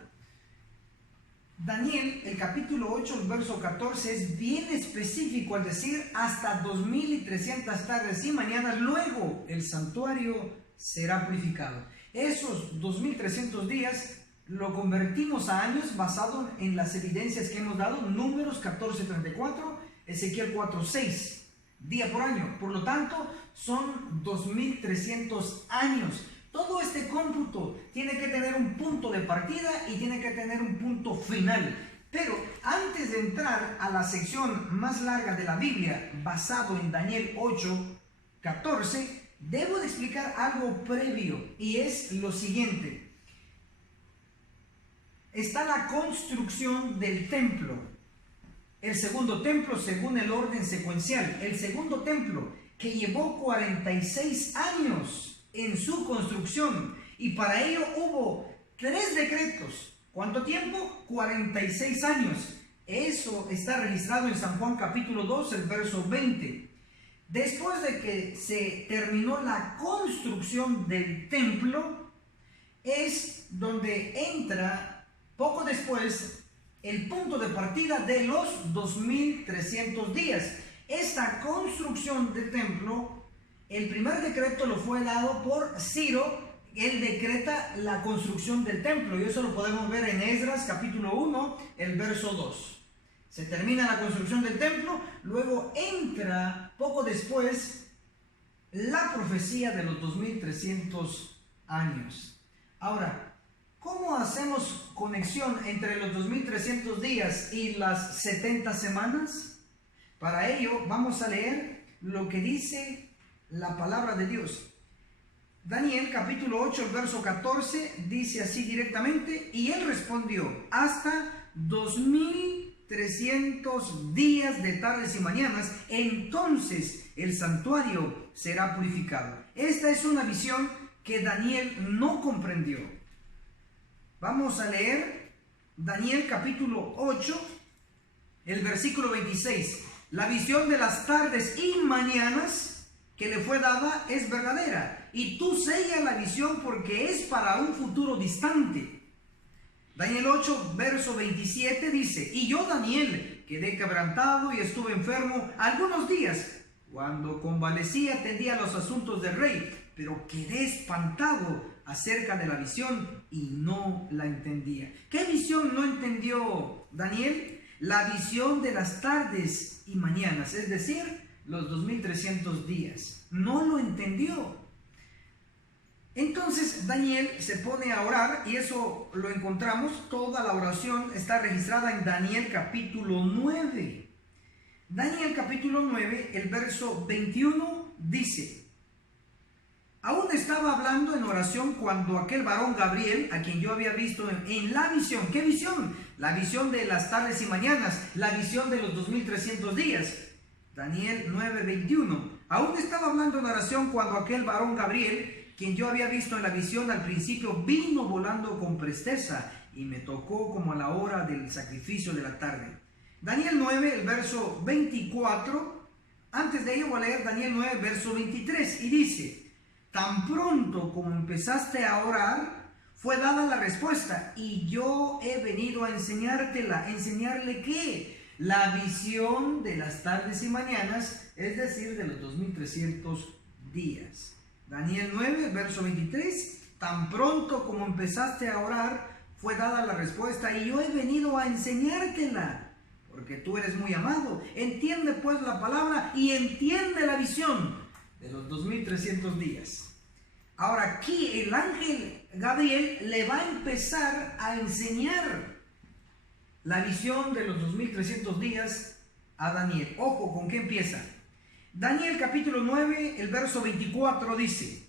Daniel, el capítulo 8, el verso 14, es bien específico al decir hasta 2300 tardes y mañanas, luego el santuario será purificado. Esos 2300 días lo convertimos a años basado en las evidencias que hemos dado: Números 14:34, Ezequiel 4:6, día por año. Por lo tanto, son 2300 años. Todo este cómputo tiene que tener un punto de partida y tiene que tener un punto final. Pero antes de entrar a la sección más larga de la Biblia, basado en Daniel 8:14, debo de explicar algo previo, y es lo siguiente. Está la construcción del templo, el segundo templo según el orden secuencial. El segundo templo, que llevó 46 años en su construcción, y para ello hubo 3 decretos. ¿Cuánto tiempo? 46 años. Eso está registrado en San Juan capítulo 2, el verso 20. Después de que se terminó la construcción del templo, es donde entra poco después el punto de partida de los 2300 días. Esta construcción del templo, el primer decreto lo fue dado por Ciro. Él decreta la construcción del templo, y eso lo podemos ver en Esdras capítulo 1, el verso 2. Se termina la construcción del templo, luego entra poco después la profecía de los 2300 años. Ahora, ¿cómo hacemos conexión entre los 2300 días y las 70 semanas? Para ello vamos a leer lo que dice la palabra de Dios. Daniel capítulo 8, el verso 14, dice así directamente: y él respondió, hasta 2300 días de tardes y mañanas, entonces el santuario será purificado. Esta es una visión que Daniel no comprendió. Vamos a leer Daniel capítulo 8, el versículo 26. La visión de las tardes y mañanas que le fue dada es verdadera, y tú sella la visión porque es para un futuro distante. Daniel 8, verso 27 dice: y yo, Daniel, quedé quebrantado y estuve enfermo algunos días. Cuando convalecí atendía los asuntos del rey, pero quedé espantado acerca de la visión y no la entendía. ¿Qué visión no entendió Daniel? La visión de las tardes y mañanas, es decir, los 2300 días. No lo entendió. Entonces Daniel se pone a orar y eso lo encontramos, toda la oración está registrada en Daniel capítulo 9. Daniel capítulo 9, el verso 21 dice: aún estaba hablando en oración cuando aquel varón Gabriel, a quien yo había visto en la visión. ¿Qué visión? La visión de las tardes y mañanas, la visión de los 2300 días. Daniel 9, 21. Aún estaba hablando en oración cuando aquel varón Gabriel, quien yo había visto en la visión al principio, vino volando con presteza y me tocó como a la hora del sacrificio de la tarde. Daniel 9, el verso 24. Antes de ello voy a leer Daniel 9, verso 23 y dice: tan pronto como empezaste a orar, fue dada la respuesta y yo he venido a enseñártela. ¿Enseñarle qué? La visión de las tardes y mañanas, es decir, de los 2300 días. Daniel 9, verso 23, tan pronto como empezaste a orar, fue dada la respuesta y yo he venido a enseñártela, porque tú eres muy amado. Entiende pues la palabra y entiende la visión de los 2300 días. Ahora aquí el ángel Gabriel le va a empezar a enseñar la visión de los 2300 días a Daniel. Ojo, ¿con qué empieza? Daniel capítulo 9, el verso 24 dice: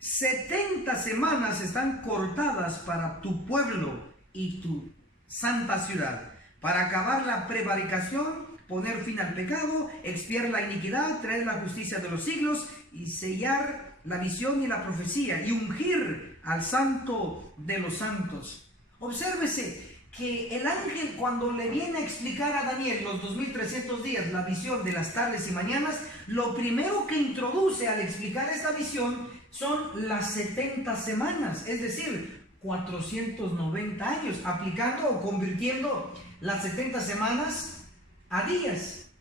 70 semanas están cortadas para tu pueblo y tu santa ciudad, para acabar la prevaricación, poner fin al pecado, expiar la iniquidad, traer la justicia de los siglos y sellar la visión y la profecía y ungir al santo de los santos. Obsérvese que el ángel, cuando le viene a explicar a Daniel los 2300 días, la visión de las tardes y mañanas, lo primero que introduce al explicar esta visión son las 70 semanas, es decir, 490 años, aplicando o convirtiendo las 70 semanas a días.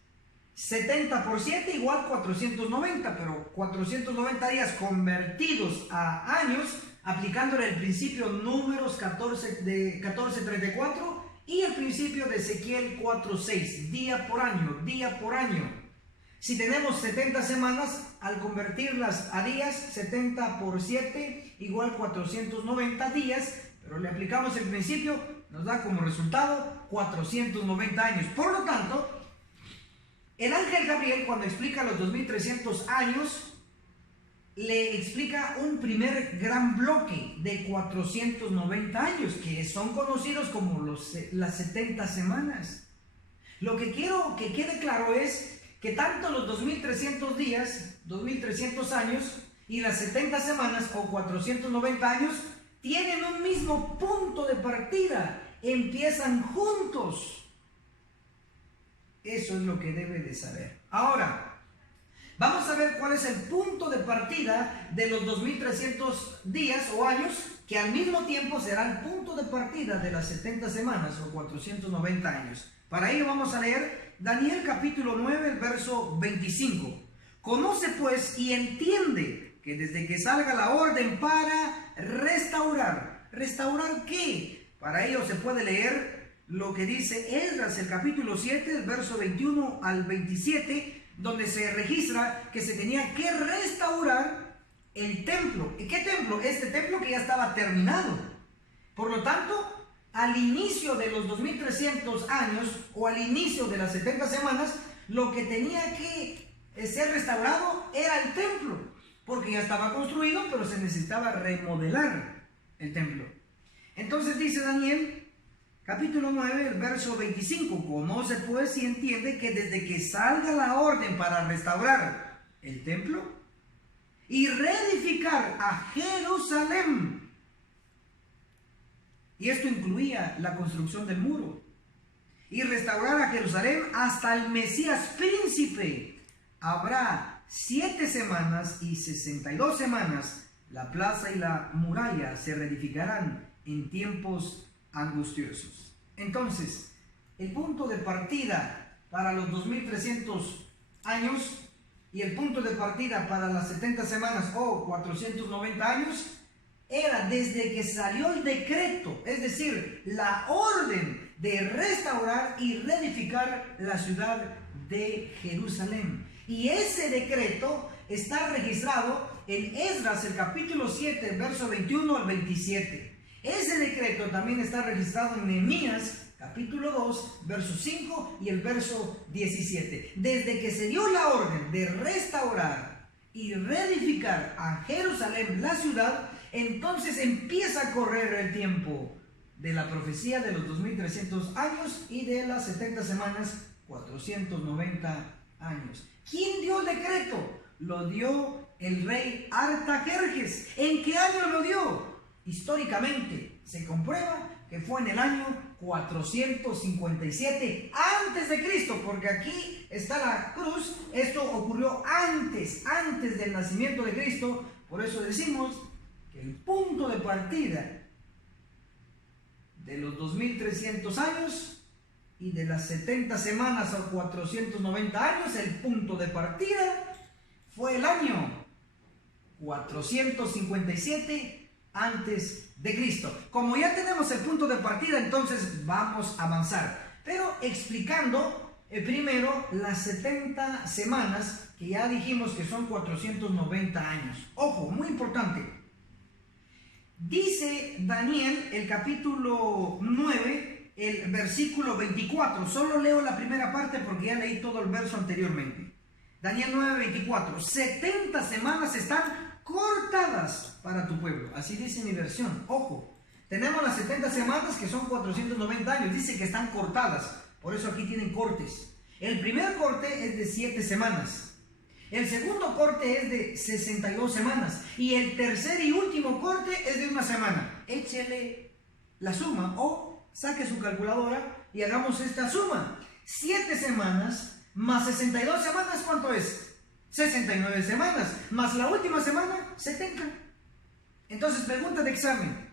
70 por 7 igual 490, pero 490 días convertidos a años, aplicándole el principio Números 14:34 y el principio de Ezequiel 4:6, día por año, día por año. Si tenemos 70 semanas, al convertirlas a días, 70 por 7 igual 490 días, pero le aplicamos el principio, nos da como resultado 490 años. Por lo tanto, el ángel Gabriel, cuando explica los 2300 años, le explica un primer gran bloque de 490 años, que son conocidos como las 70 semanas. Lo que quiero que quede claro es que tanto los 2300 días, 2300 años, y las 70 semanas o 490 años, tienen un mismo punto de partida, empiezan juntos. Eso es lo que debe de saber. Ahora, vamos a ver cuál es el punto de partida de los 2300 días o años, que al mismo tiempo será el punto de partida de las 70 semanas o 490 años. Para ello vamos a leer Daniel capítulo 9, el verso 25. Conoce pues y entiende que desde que salga la orden para restaurar. ¿Restaurar qué? Para ello se puede leer lo que dice Esdras, el capítulo 7, el verso 21 al 27, donde se registra que se tenía que restaurar el templo. ¿Y qué templo? Este templo que ya estaba terminado. Por lo tanto, al inicio de los 2300 años o al inicio de las 70 semanas, lo que tenía que ser restaurado era el templo, porque ya estaba construido, pero se necesitaba remodelar el templo. Entonces dice Daniel capítulo 9, el verso 25, conoce pues y entiende que desde que salga la orden para restaurar el templo y reedificar a Jerusalén, y esto incluía la construcción del muro, y restaurar a Jerusalén hasta el Mesías príncipe, habrá 7 semanas y 62 semanas, la plaza y la muralla se reedificarán en tiempos angustiosos. Entonces, el punto de partida para los 2300 años y el punto de partida para las 70 semanas o 490 años era desde que salió el decreto, es decir, la orden de restaurar y reedificar la ciudad de Jerusalén. Y ese decreto está registrado en Esdras, el capítulo 7, verso 21 al 27. Ese decreto también está registrado en Nehemías, capítulo 2, verso 5 y el verso 17. Desde que se dio la orden de restaurar y reedificar a Jerusalén, la ciudad, entonces empieza a correr el tiempo de la profecía de los 2300 años y de las 70 semanas, 490 años. ¿Quién dio el decreto? Lo dio el rey Artajerjes. ¿En qué año lo dio? Históricamente se comprueba que fue en el año 457 antes de Cristo, porque aquí está la cruz. Esto ocurrió antes del nacimiento de Cristo. Por eso decimos que el punto de partida de los 2300 años y de las 70 semanas o 490 años, el punto de partida fue el año 457 antes de Cristo. Como ya tenemos el punto de partida, entonces vamos a avanzar, pero explicando primero las 70 semanas, que ya dijimos que son 490 años. Ojo, muy importante. Dice Daniel, el capítulo 9, el versículo 24. Solo leo la primera parte porque ya leí todo el verso anteriormente. Daniel 9, 24. 70 semanas están cortadas para tu pueblo. Así dice mi versión. Ojo, tenemos las 70 semanas que son 490 años. Dice que están cortadas. Por eso aquí tienen cortes. El primer corte es de 7 semanas. El segundo corte es de 62 semanas. Y el tercer y último corte es de 1 semana. Échele la suma o saque su calculadora y hagamos esta suma. 7 semanas más 62 semanas, ¿cuánto es? 69 semanas. Más la última semana, 70. Entonces, pregunta de examen.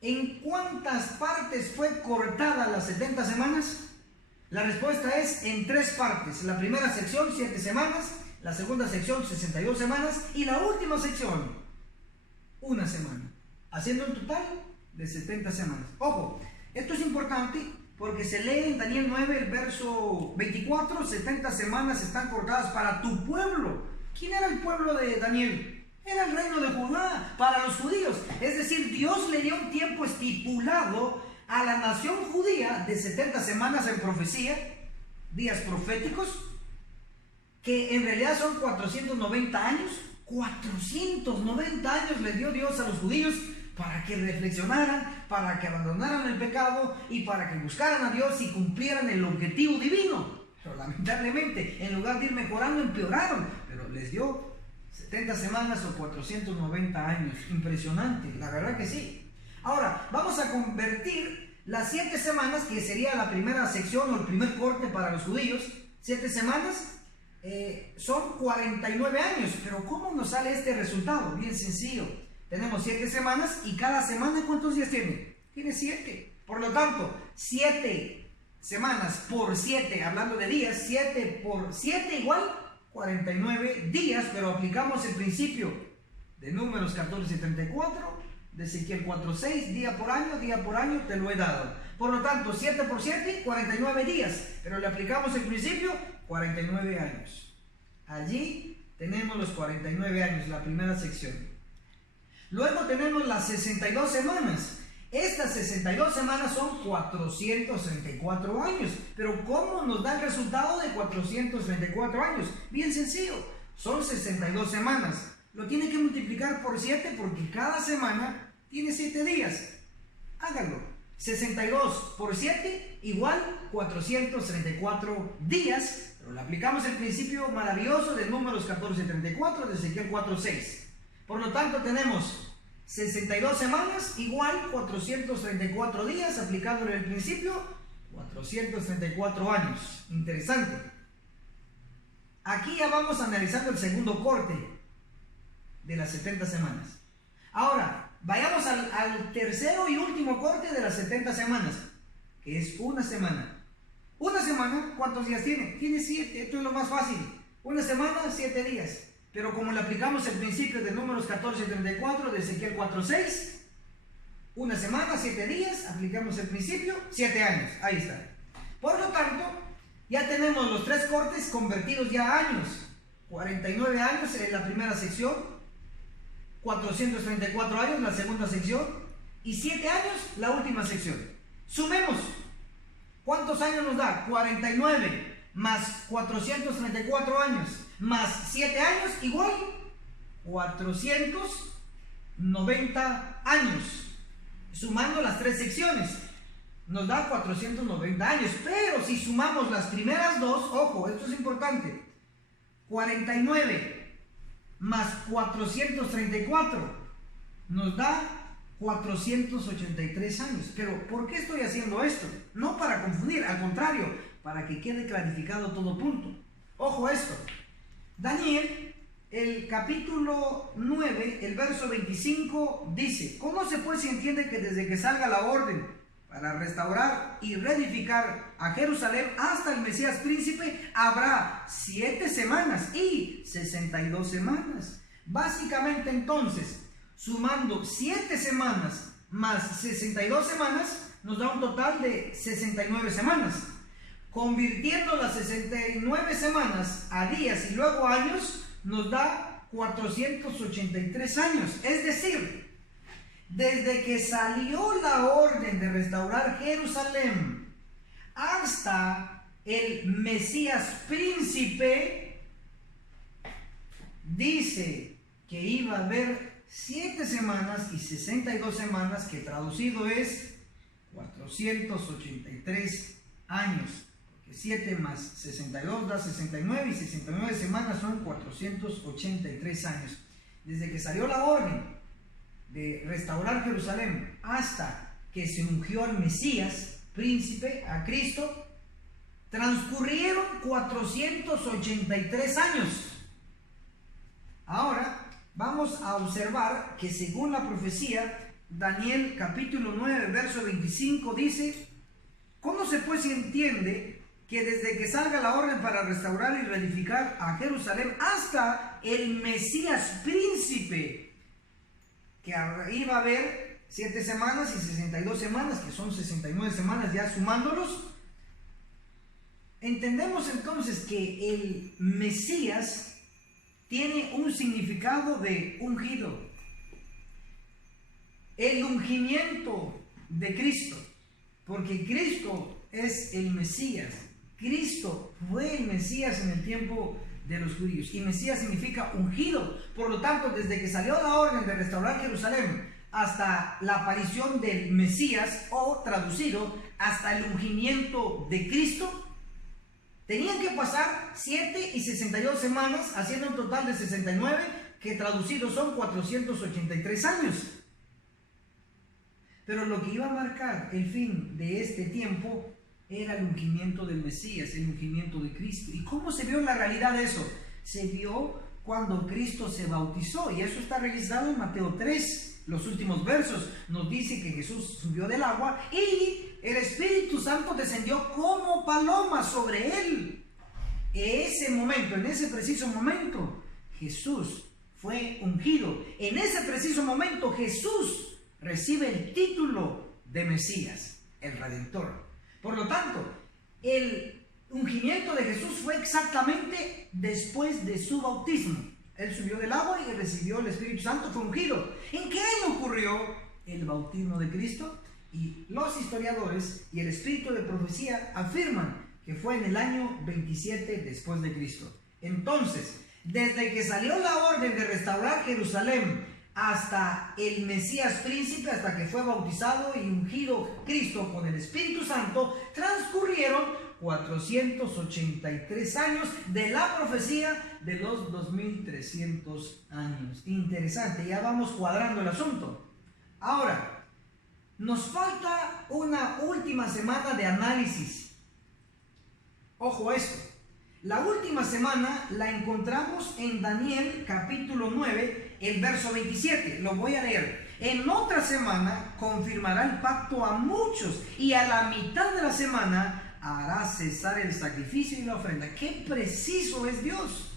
¿En cuántas partes fue cortada las 70 semanas? La respuesta es en 3 partes. La primera sección, 7 semanas. La segunda sección, 62 semanas. Y la última sección, 1 semana. Haciendo un total de 70 semanas. Ojo, esto es importante porque se lee en Daniel 9, el verso 24, 70 semanas están cortadas para tu pueblo. ¿Quién era el pueblo de Daniel? Era el reino de Judá, para los judíos. Es decir, Dios le dio un tiempo estipulado a la nación judía de 70 semanas en profecía, días proféticos, que en realidad son 490 años. 490 años le dio Dios a los judíos para que reflexionaran, para que abandonaran el pecado y para que buscaran a Dios y cumplieran el objetivo divino. Pero lamentablemente, en lugar de ir mejorando, empeoraron. Pero les dio 70 semanas o 490 años. Impresionante, la verdad que sí. Ahora, vamos a convertir las 7 semanas, que sería la primera sección o el primer corte para los judíos. 7 semanas son 49 años. Pero ¿cómo nos sale este resultado? Bien sencillo. Tenemos 7 semanas y cada semana, ¿cuántos días tiene? Tiene 7. Por lo tanto, 7 semanas por 7, hablando de días, 7 por 7 igual 49 días, pero aplicamos el principio de Números 14 y 34, de Ezequiel 4:6, día por año te lo he dado. Por lo tanto, 7 por 7, 49 días, pero le aplicamos el principio, 49 años. Allí tenemos los 49 años, la primera sección. Luego tenemos las 62 semanas. Estas 62 semanas son 434 años. Pero ¿cómo nos da el resultado de 434 años? Bien sencillo. Son 62 semanas. Lo tiene que multiplicar por 7 porque cada semana tiene 7 días. Háganlo. 62 por 7 igual 434 días. Pero le aplicamos el principio maravilloso de Números 14:34 de Ezequiel 4:6. Por lo tanto, tenemos 62 semanas igual 434 días, aplicándole el principio, 434 años. Interesante. Aquí ya vamos analizando el segundo corte de las 70 semanas. Ahora, vayamos al tercero y último corte de las 70 semanas, que es 1 semana. 1 semana, ¿cuántos días tiene? Tiene 7, esto es lo más fácil. 1 semana, 7 días. Pero como le aplicamos el principio de Números 14:34 de Ezequiel 4:6, Una semana, 7 días, aplicamos el principio, 7 años, ahí está. Por lo tanto, ya tenemos los 3 cortes convertidos ya a años. 49 años en la primera sección, 434 años la segunda sección y 7 años la última sección. Sumemos. ¿Cuántos años nos da? 49 más 434 años más 7 años igual 490 años. Sumando las 3 secciones nos da 490 años. Pero si sumamos las primeras 2, ojo, esto es importante, 49 más 434 nos da 483 años. Pero ¿por qué estoy haciendo esto? No para confundir, al contrario, para que quede clarificado todo punto. Ojo esto. Daniel, el capítulo 9, el verso 25 dice: conoce pues y entiende que desde que salga la orden para restaurar y reedificar a Jerusalén hasta el Mesías príncipe habrá 7 semanas y 62 semanas. Básicamente entonces, sumando 7 semanas más 62 semanas, nos da un total de 69 semanas. Convirtiendo las 69 semanas a días y luego años, nos da 483 años. Es decir, desde que salió la orden de restaurar Jerusalén hasta el Mesías príncipe, dice que iba a haber 7 semanas y 62 semanas, que traducido es 483 años. Porque 7 más 62 da 69 y 69 semanas son 483 años. Desde que salió la orden de restaurar Jerusalén hasta que se ungió al Mesías príncipe, a Cristo, transcurrieron 483 años. Ahora vamos a observar que según la profecía, Daniel capítulo 9 verso 25 dice: conoce pues y entiende que desde que salga la orden para restaurar y reedificar a Jerusalén hasta el Mesías príncipe, que iba a haber 7 semanas y 62 semanas, que son 69 semanas ya sumándolos. Entendemos entonces que el Mesías tiene un significado de ungido. El ungimiento de Cristo, porque Cristo es el Mesías. Cristo fue el Mesías en el tiempo de los judíos, y Mesías significa ungido. Por lo tanto, desde que salió la orden de restaurar Jerusalén hasta la aparición del Mesías, o traducido, hasta el ungimiento de Cristo, tenían que pasar 7 y 62 semanas, haciendo un total de 69, que traducidos son 483 años. Pero lo que iba a marcar el fin de este tiempo era el ungimiento del Mesías, el ungimiento de Cristo. ¿Y cómo se vio en la realidad eso? Se vio cuando Cristo se bautizó, y eso está registrado en Mateo 3, los últimos versos. Nos dice que Jesús subió del agua y el Espíritu Santo descendió como paloma sobre él. En ese momento, en ese preciso momento, Jesús fue ungido. En ese preciso momento, Jesús recibe el título de Mesías, el Redentor. Por lo tanto, el ungimiento de Jesús fue exactamente después de su bautismo. Él subió del agua y recibió el Espíritu Santo, fue ungido. ¿En qué año ocurrió el bautismo de Cristo? Y los historiadores y el espíritu de profecía afirman que fue en el año 27 después de Cristo. Entonces, desde que salió la orden de restaurar Jerusalén hasta el Mesías príncipe, hasta que fue bautizado y ungido Cristo con el Espíritu Santo, transcurrieron 483 años de la profecía de los 2300 años. Interesante, ya vamos cuadrando el asunto. Ahora, nos falta una última semana de análisis. Ojo esto. La última semana la encontramos en Daniel capítulo 9, el verso 27. Lo voy a leer. En otra semana confirmará el pacto a muchos, y a la mitad de la semana hará cesar el sacrificio y la ofrenda. ¡Qué preciso es Dios!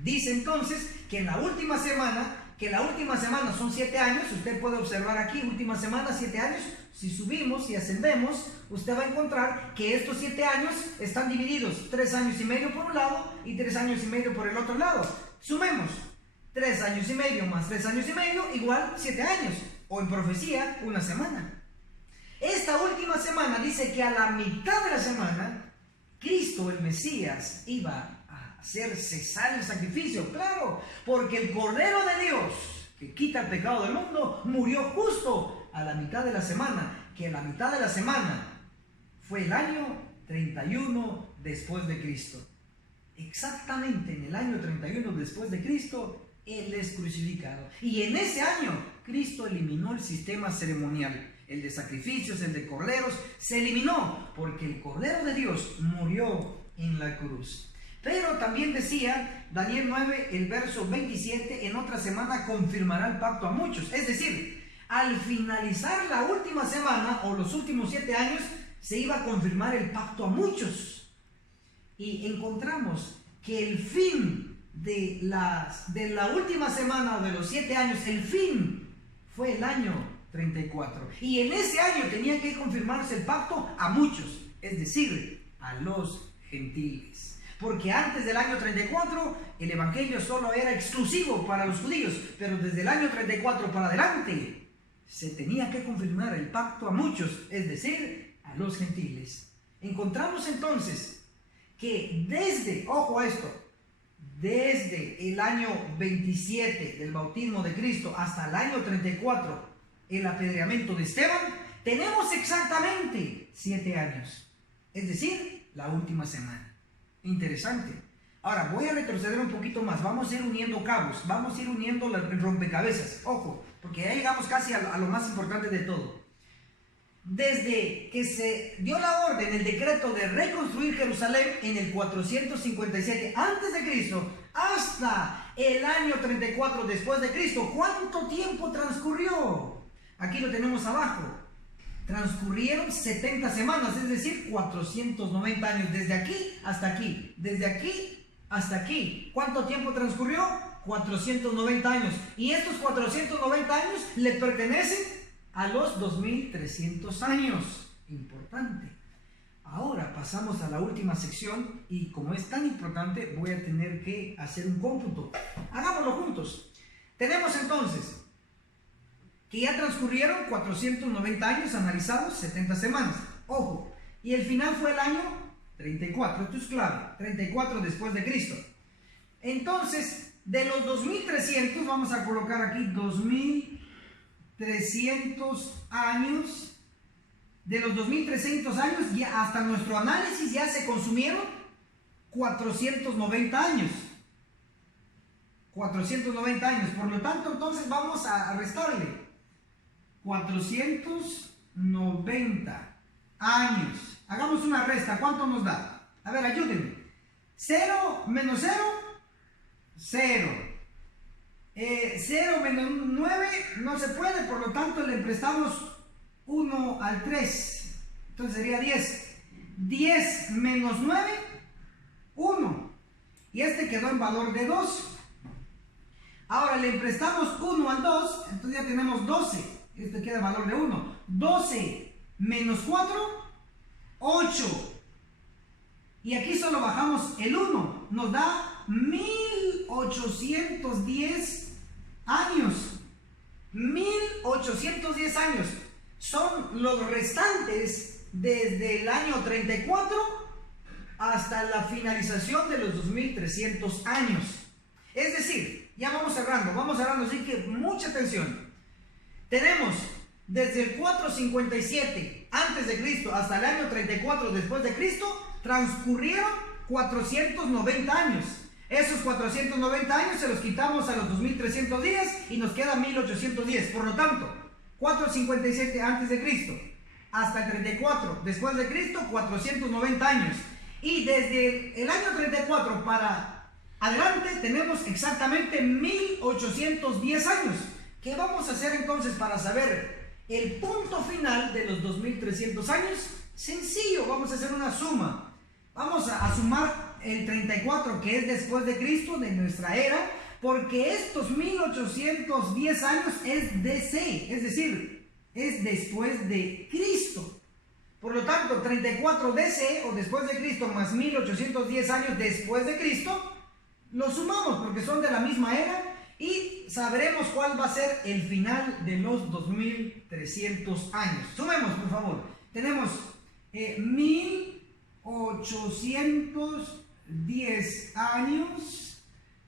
Dice entonces que en la última semana que la última semana son 7 años. Usted puede observar aquí, última semana, 7 años. Si subimos y ascendemos, usted va a encontrar que estos 7 años están divididos, 3 años y medio por un lado y 3 años y medio por el otro lado. Sumemos, 3 años y medio más 3 años y medio igual 7 años, o en profecía, una semana. Esta última semana dice que a la mitad de la semana, Cristo, el Mesías, iba a hacer cesar el sacrificio. Claro, porque el Cordero de Dios, que quita el pecado del mundo, murió justo a la mitad de la semana, que la mitad de la semana fue el año 31 después de Cristo. Exactamente en el año 31 después de Cristo, Él es crucificado. Y en ese año, Cristo eliminó el sistema ceremonial. El de sacrificios, el de corderos, se eliminó porque el Cordero de Dios murió en la cruz. Pero también decía Daniel 9, el verso 27, en otra semana confirmará el pacto a muchos. Es decir, al finalizar la última semana o los últimos 7 años, se iba a confirmar el pacto a muchos. Y encontramos que el fin de la última semana o de los 7 años, el fin fue el año 34. Y en ese año tenía que confirmarse el pacto a muchos, es decir, a los gentiles. Porque antes del año 34 el evangelio solo era exclusivo para los judíos, pero desde el año 34 para adelante se tenía que confirmar el pacto a muchos, es decir, a los gentiles. Encontramos entonces que desde, ojo a esto, desde el año 27 del bautismo de Cristo hasta el año 34, el apedreamiento de Esteban, tenemos exactamente 7 años, es decir, la última semana. Interesante. Ahora voy a retroceder un poquito más, vamos a ir uniendo cabos, vamos a ir uniendo el rompecabezas, ojo, porque ya llegamos casi a lo más importante de todo. Desde que se dio la orden, el decreto de reconstruir Jerusalén en el 457 antes de Cristo hasta el año 34 después de Cristo, ¿cuánto tiempo transcurrió? Aquí lo tenemos abajo. Transcurrieron 70 semanas, es decir, 490 años, desde aquí hasta aquí, desde aquí hasta aquí. ¿Cuánto tiempo transcurrió? 490 años. Y estos 490 años le pertenecen a los 2300 años. Importante. Ahora pasamos a la última sección y como es tan importante voy a tener que hacer un cómputo. Hagámoslo juntos. Tenemos entonces que ya transcurrieron 490 años analizados, 70 semanas. Ojo, y el final fue el año 34, esto es clave, 34 después de Cristo. Entonces, de los 2300, vamos a colocar aquí 2300 años, de los 2300 años, ya hasta nuestro análisis ya se consumieron 490 años. 490 años, por lo tanto, entonces vamos a restarle 490 años. Hagamos una resta. ¿Cuánto nos da? A ver, ayúdenme. 0 menos 0, 0. 0 menos 9 no se puede, por lo tanto le prestamos 1 al 3. Entonces sería 10. 10 menos 9, 1. Y este quedó en valor de 2. Ahora le prestamos 1 al 2, entonces ya tenemos 12. Este queda valor de 1. 12 menos 4, 8. Y aquí solo bajamos el 1. Nos da 1810 años. 1810 años. Son los restantes desde el año 34 hasta la finalización de los 2300 años. Es decir, ya vamos cerrando, así que mucha atención. Tenemos desde el 457 antes de Cristo hasta el año 34 después de Cristo, transcurrieron 490 años. Esos 490 años se los quitamos a los 2300 días y nos queda 1810. Por lo tanto, 457 antes de Cristo hasta el 34 después de Cristo, 490 años. Y desde el año 34 para adelante tenemos exactamente 1810 años. ¿Qué vamos a hacer entonces para saber el punto final de los 2300 años? Sencillo, vamos a hacer una suma. Vamos a sumar el 34 que es después de Cristo, de nuestra era, Porque estos 1810 años es DC, es decir, es después de Cristo. Por lo tanto, 34 DC o después de Cristo más 1810 años después de Cristo, lo sumamos porque son de la misma era y sabremos cuál va a ser el final de los 2300 años. Sumemos, por favor. Tenemos 1810 años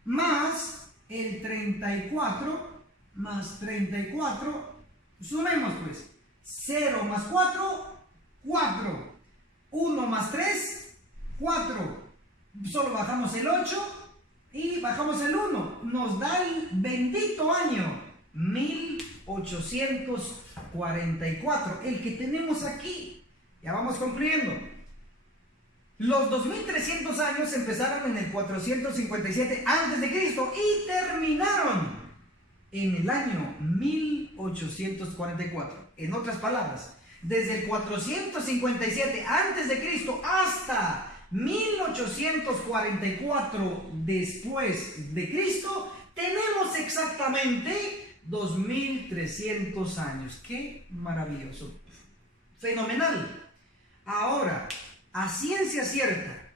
más el 34 más 34. Sumemos pues. 0 más 4, 4. 1 más 3, 4. Solo bajamos el 8 y bajamos el 1. Nos da el bendito año 1844, el que tenemos aquí. Ya vamos concluyendo. Los 2300 años empezaron en el 457 a.C. y terminaron en el año 1844. En otras palabras, desde el 457 a.C. hasta 1844 después de Cristo, tenemos exactamente 2300 años. ¡Qué maravilloso! Fenomenal. Ahora, a ciencia cierta,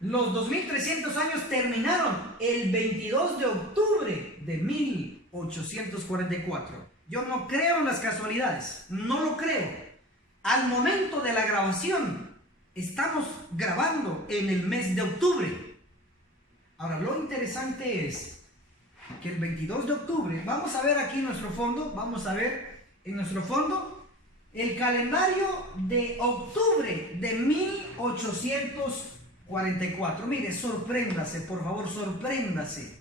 los 2300 años terminaron el 22 de octubre de 1844. Yo no creo en las casualidades, no lo creo. Al momento de la grabación, estamos grabando en el mes de octubre. Ahora, lo interesante es que el 22 de octubre, vamos a ver aquí en nuestro fondo, el calendario de octubre de 1844. Mire, sorpréndase, por favor, sorpréndase.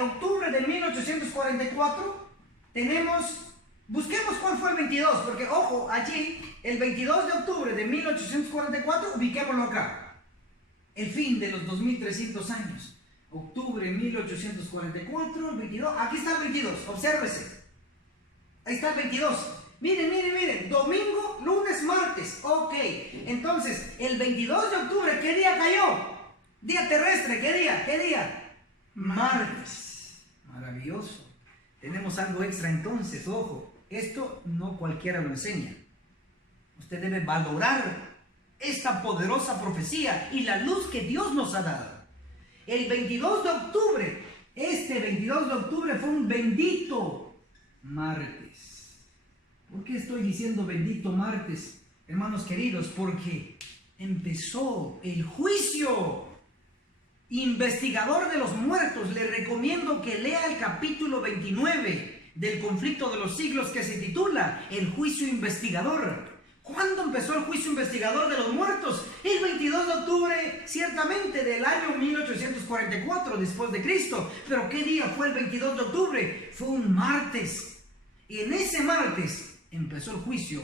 Octubre de 1844 tenemos, busquemos cuál fue el 22, porque ojo, allí, el 22 de octubre de 1844, ubiquémoslo acá. El fin de los 2300 años. Octubre de 1844, el 22, aquí está el 22, obsérvese. Ahí está el 22. Miren, domingo, lunes, martes. Ok, entonces, el 22 de octubre, ¿qué día cayó? Día terrestre, ¿qué día? Martes. Maravilloso. Tenemos algo extra entonces, ojo. Esto no cualquiera lo enseña. Usted debe valorar esta poderosa profecía y la luz que Dios nos ha dado. El 22 de octubre, este 22 de octubre fue un bendito martes. ¿Por qué estoy diciendo bendito martes, hermanos queridos? Porque empezó el juicio. Investigador de los muertos, le recomiendo que lea el capítulo 29 del conflicto de los siglos, que se titula El juicio investigador. ¿Cuándo empezó el juicio investigador de los muertos? El 22 de octubre, ciertamente, del año 1844 después de Cristo. Pero ¿qué día fue el 22 de octubre? Fue un martes. Y en ese martes empezó el juicio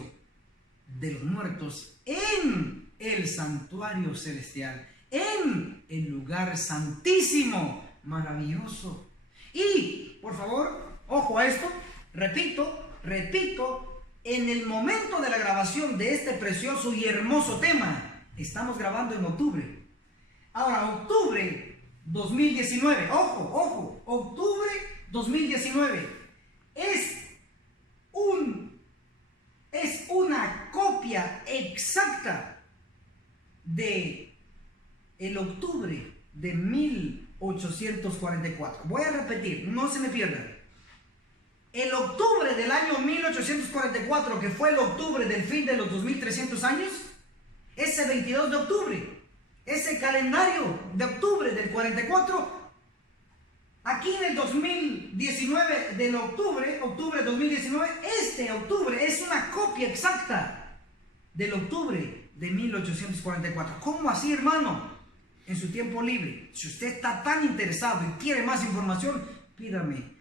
de los muertos en el santuario celestial, en el lugar santísimo. Maravilloso. Y, por favor, ojo a esto, repito, en el momento de la grabación de este precioso y hermoso tema, estamos grabando en octubre. Ahora, octubre 2019, ojo, octubre 2019 es una copia exacta de el octubre de 1844. Voy a repetir, no se me pierdan. El octubre del año 1844, que fue el octubre del fin de los 2300 años, ese 22 de octubre, ese calendario de octubre del 44, aquí en el 2019, del octubre 2019, este octubre es una copia exacta del octubre de 1844. ¿Cómo así, hermano? En su tiempo libre, si usted está tan interesado y quiere más información, pídame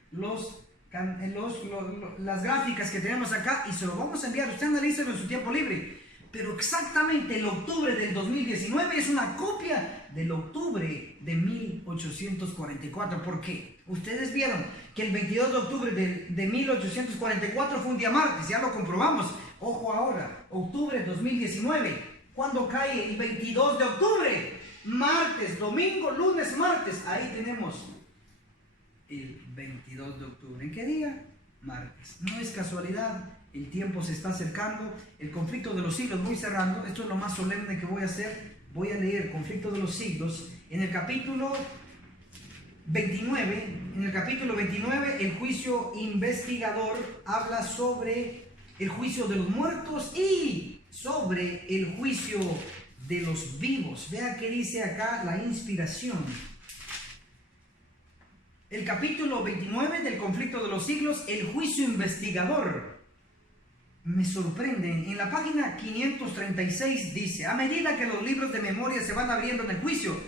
las gráficas que tenemos acá y se lo vamos a enviar. Usted analícelo en su tiempo libre. Pero exactamente el octubre del 2019 es una copia del octubre de 1844. ¿Por qué? Ustedes vieron que el 22 de octubre de 1844 fue un día martes, ya lo comprobamos. Ojo ahora, octubre de 2019, ¿cuándo cae el 22 de octubre? martes, domingo, lunes, martes. Ahí tenemos el 22 de octubre. ¿En qué día? Martes. No es casualidad, el tiempo se está acercando, el conflicto de los siglos. Voy cerrando, esto es lo más solemne que voy a hacer. Voy a leer conflicto de los siglos en el capítulo 29. En el capítulo 29, el juicio investigador habla sobre el juicio de los muertos y sobre el juicio de los vivos. Vean qué dice acá la inspiración. El capítulo 29 del conflicto de los siglos, el juicio investigador. Me sorprende. En la página 536 dice: a medida que los libros de memoria se van abriendo en el juicio,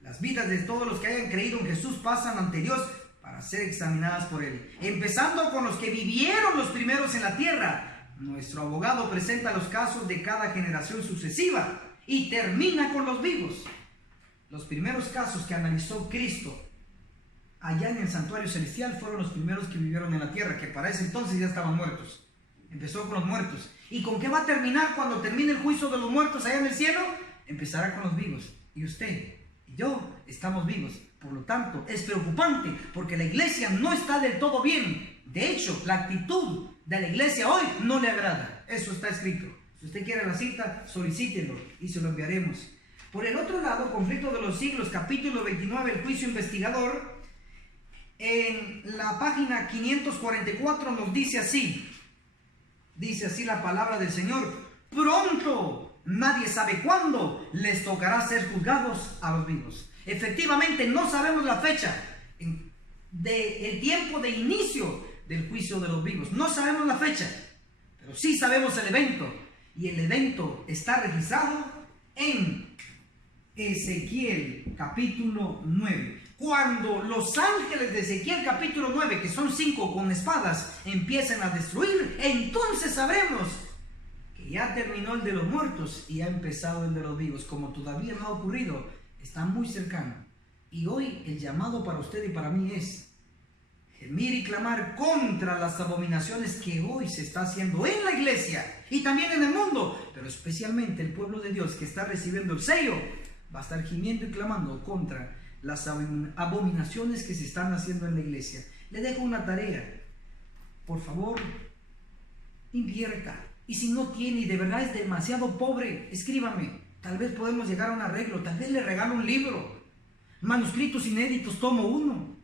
las vidas de todos los que hayan creído en Jesús pasan ante Dios para ser examinadas por Él. Empezando con los que vivieron los primeros en la tierra. Nuestro abogado presenta los casos de cada generación sucesiva y termina con los vivos. Los primeros casos que analizó Cristo allá en el santuario celestial fueron los primeros que vivieron en la tierra, que para ese entonces ya estaban muertos. Empezó con los muertos. ¿Y con qué va a terminar cuando termine el juicio de los muertos allá en el cielo? Empezará con los vivos. Y usted y yo estamos vivos. Por lo tanto, es preocupante porque la iglesia no está del todo bien. De hecho, la actitud de la iglesia hoy no le agrada. Eso está escrito. Si usted quiere la cita, solicítelo y se lo enviaremos. Por el otro lado, conflicto de los siglos, capítulo 29, el juicio investigador. En la página 544 nos dice así. Dice así la palabra del Señor: pronto, nadie sabe cuándo, les tocará ser juzgados a los vivos. Efectivamente, no sabemos la fecha del tiempo de inicio del juicio de los vivos. No sabemos la fecha, pero sí sabemos el evento. Y el evento está registrado en Ezequiel capítulo 9. Cuando los ángeles de Ezequiel capítulo 9, que son 5 con espadas, empiezan a destruir, entonces sabremos que ya terminó el de los muertos y ha empezado el de los vivos. Como todavía no ha ocurrido, está muy cercano. Y hoy el llamado para usted y para mí es gemir y clamar contra las abominaciones que hoy se está haciendo en la iglesia y también en el mundo, pero especialmente el pueblo de Dios que está recibiendo el sello va a estar gimiendo y clamando contra las abominaciones que se están haciendo en la iglesia. Le dejo una tarea. Por favor, invierta. Y si no tiene y de verdad es demasiado pobre, escríbame. Tal vez podemos llegar a un arreglo. Tal vez le regalo un libro. Manuscritos inéditos, tomo 1.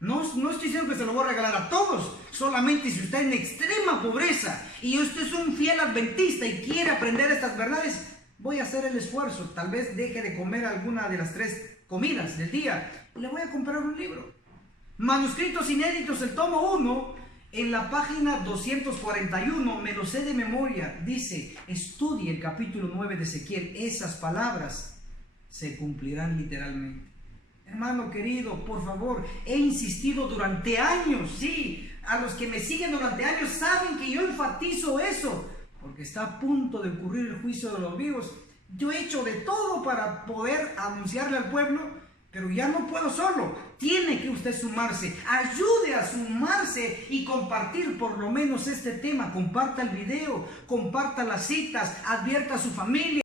No estoy diciendo que se lo voy a regalar a todos. Solamente si usted en extrema pobreza y usted es un fiel adventista y quiere aprender estas verdades, voy a hacer el esfuerzo. Tal vez deje de comer alguna de las 3 comidas del día y le voy a comprar un libro. Manuscritos inéditos, el tomo 1, en la página 241, me lo sé de memoria, dice: estudie el capítulo 9 de Ezequiel. Esas palabras se cumplirán literalmente. Hermano querido, por favor, he insistido durante años, sí, a los que me siguen durante años saben que yo enfatizo eso, porque está a punto de ocurrir el juicio de los vivos. Yo he hecho de todo para poder anunciarle al pueblo, pero ya no puedo solo. Tiene que usted sumarse. Ayude a sumarse y compartir por lo menos este tema. Comparta el video, comparta las citas, advierta a su familia.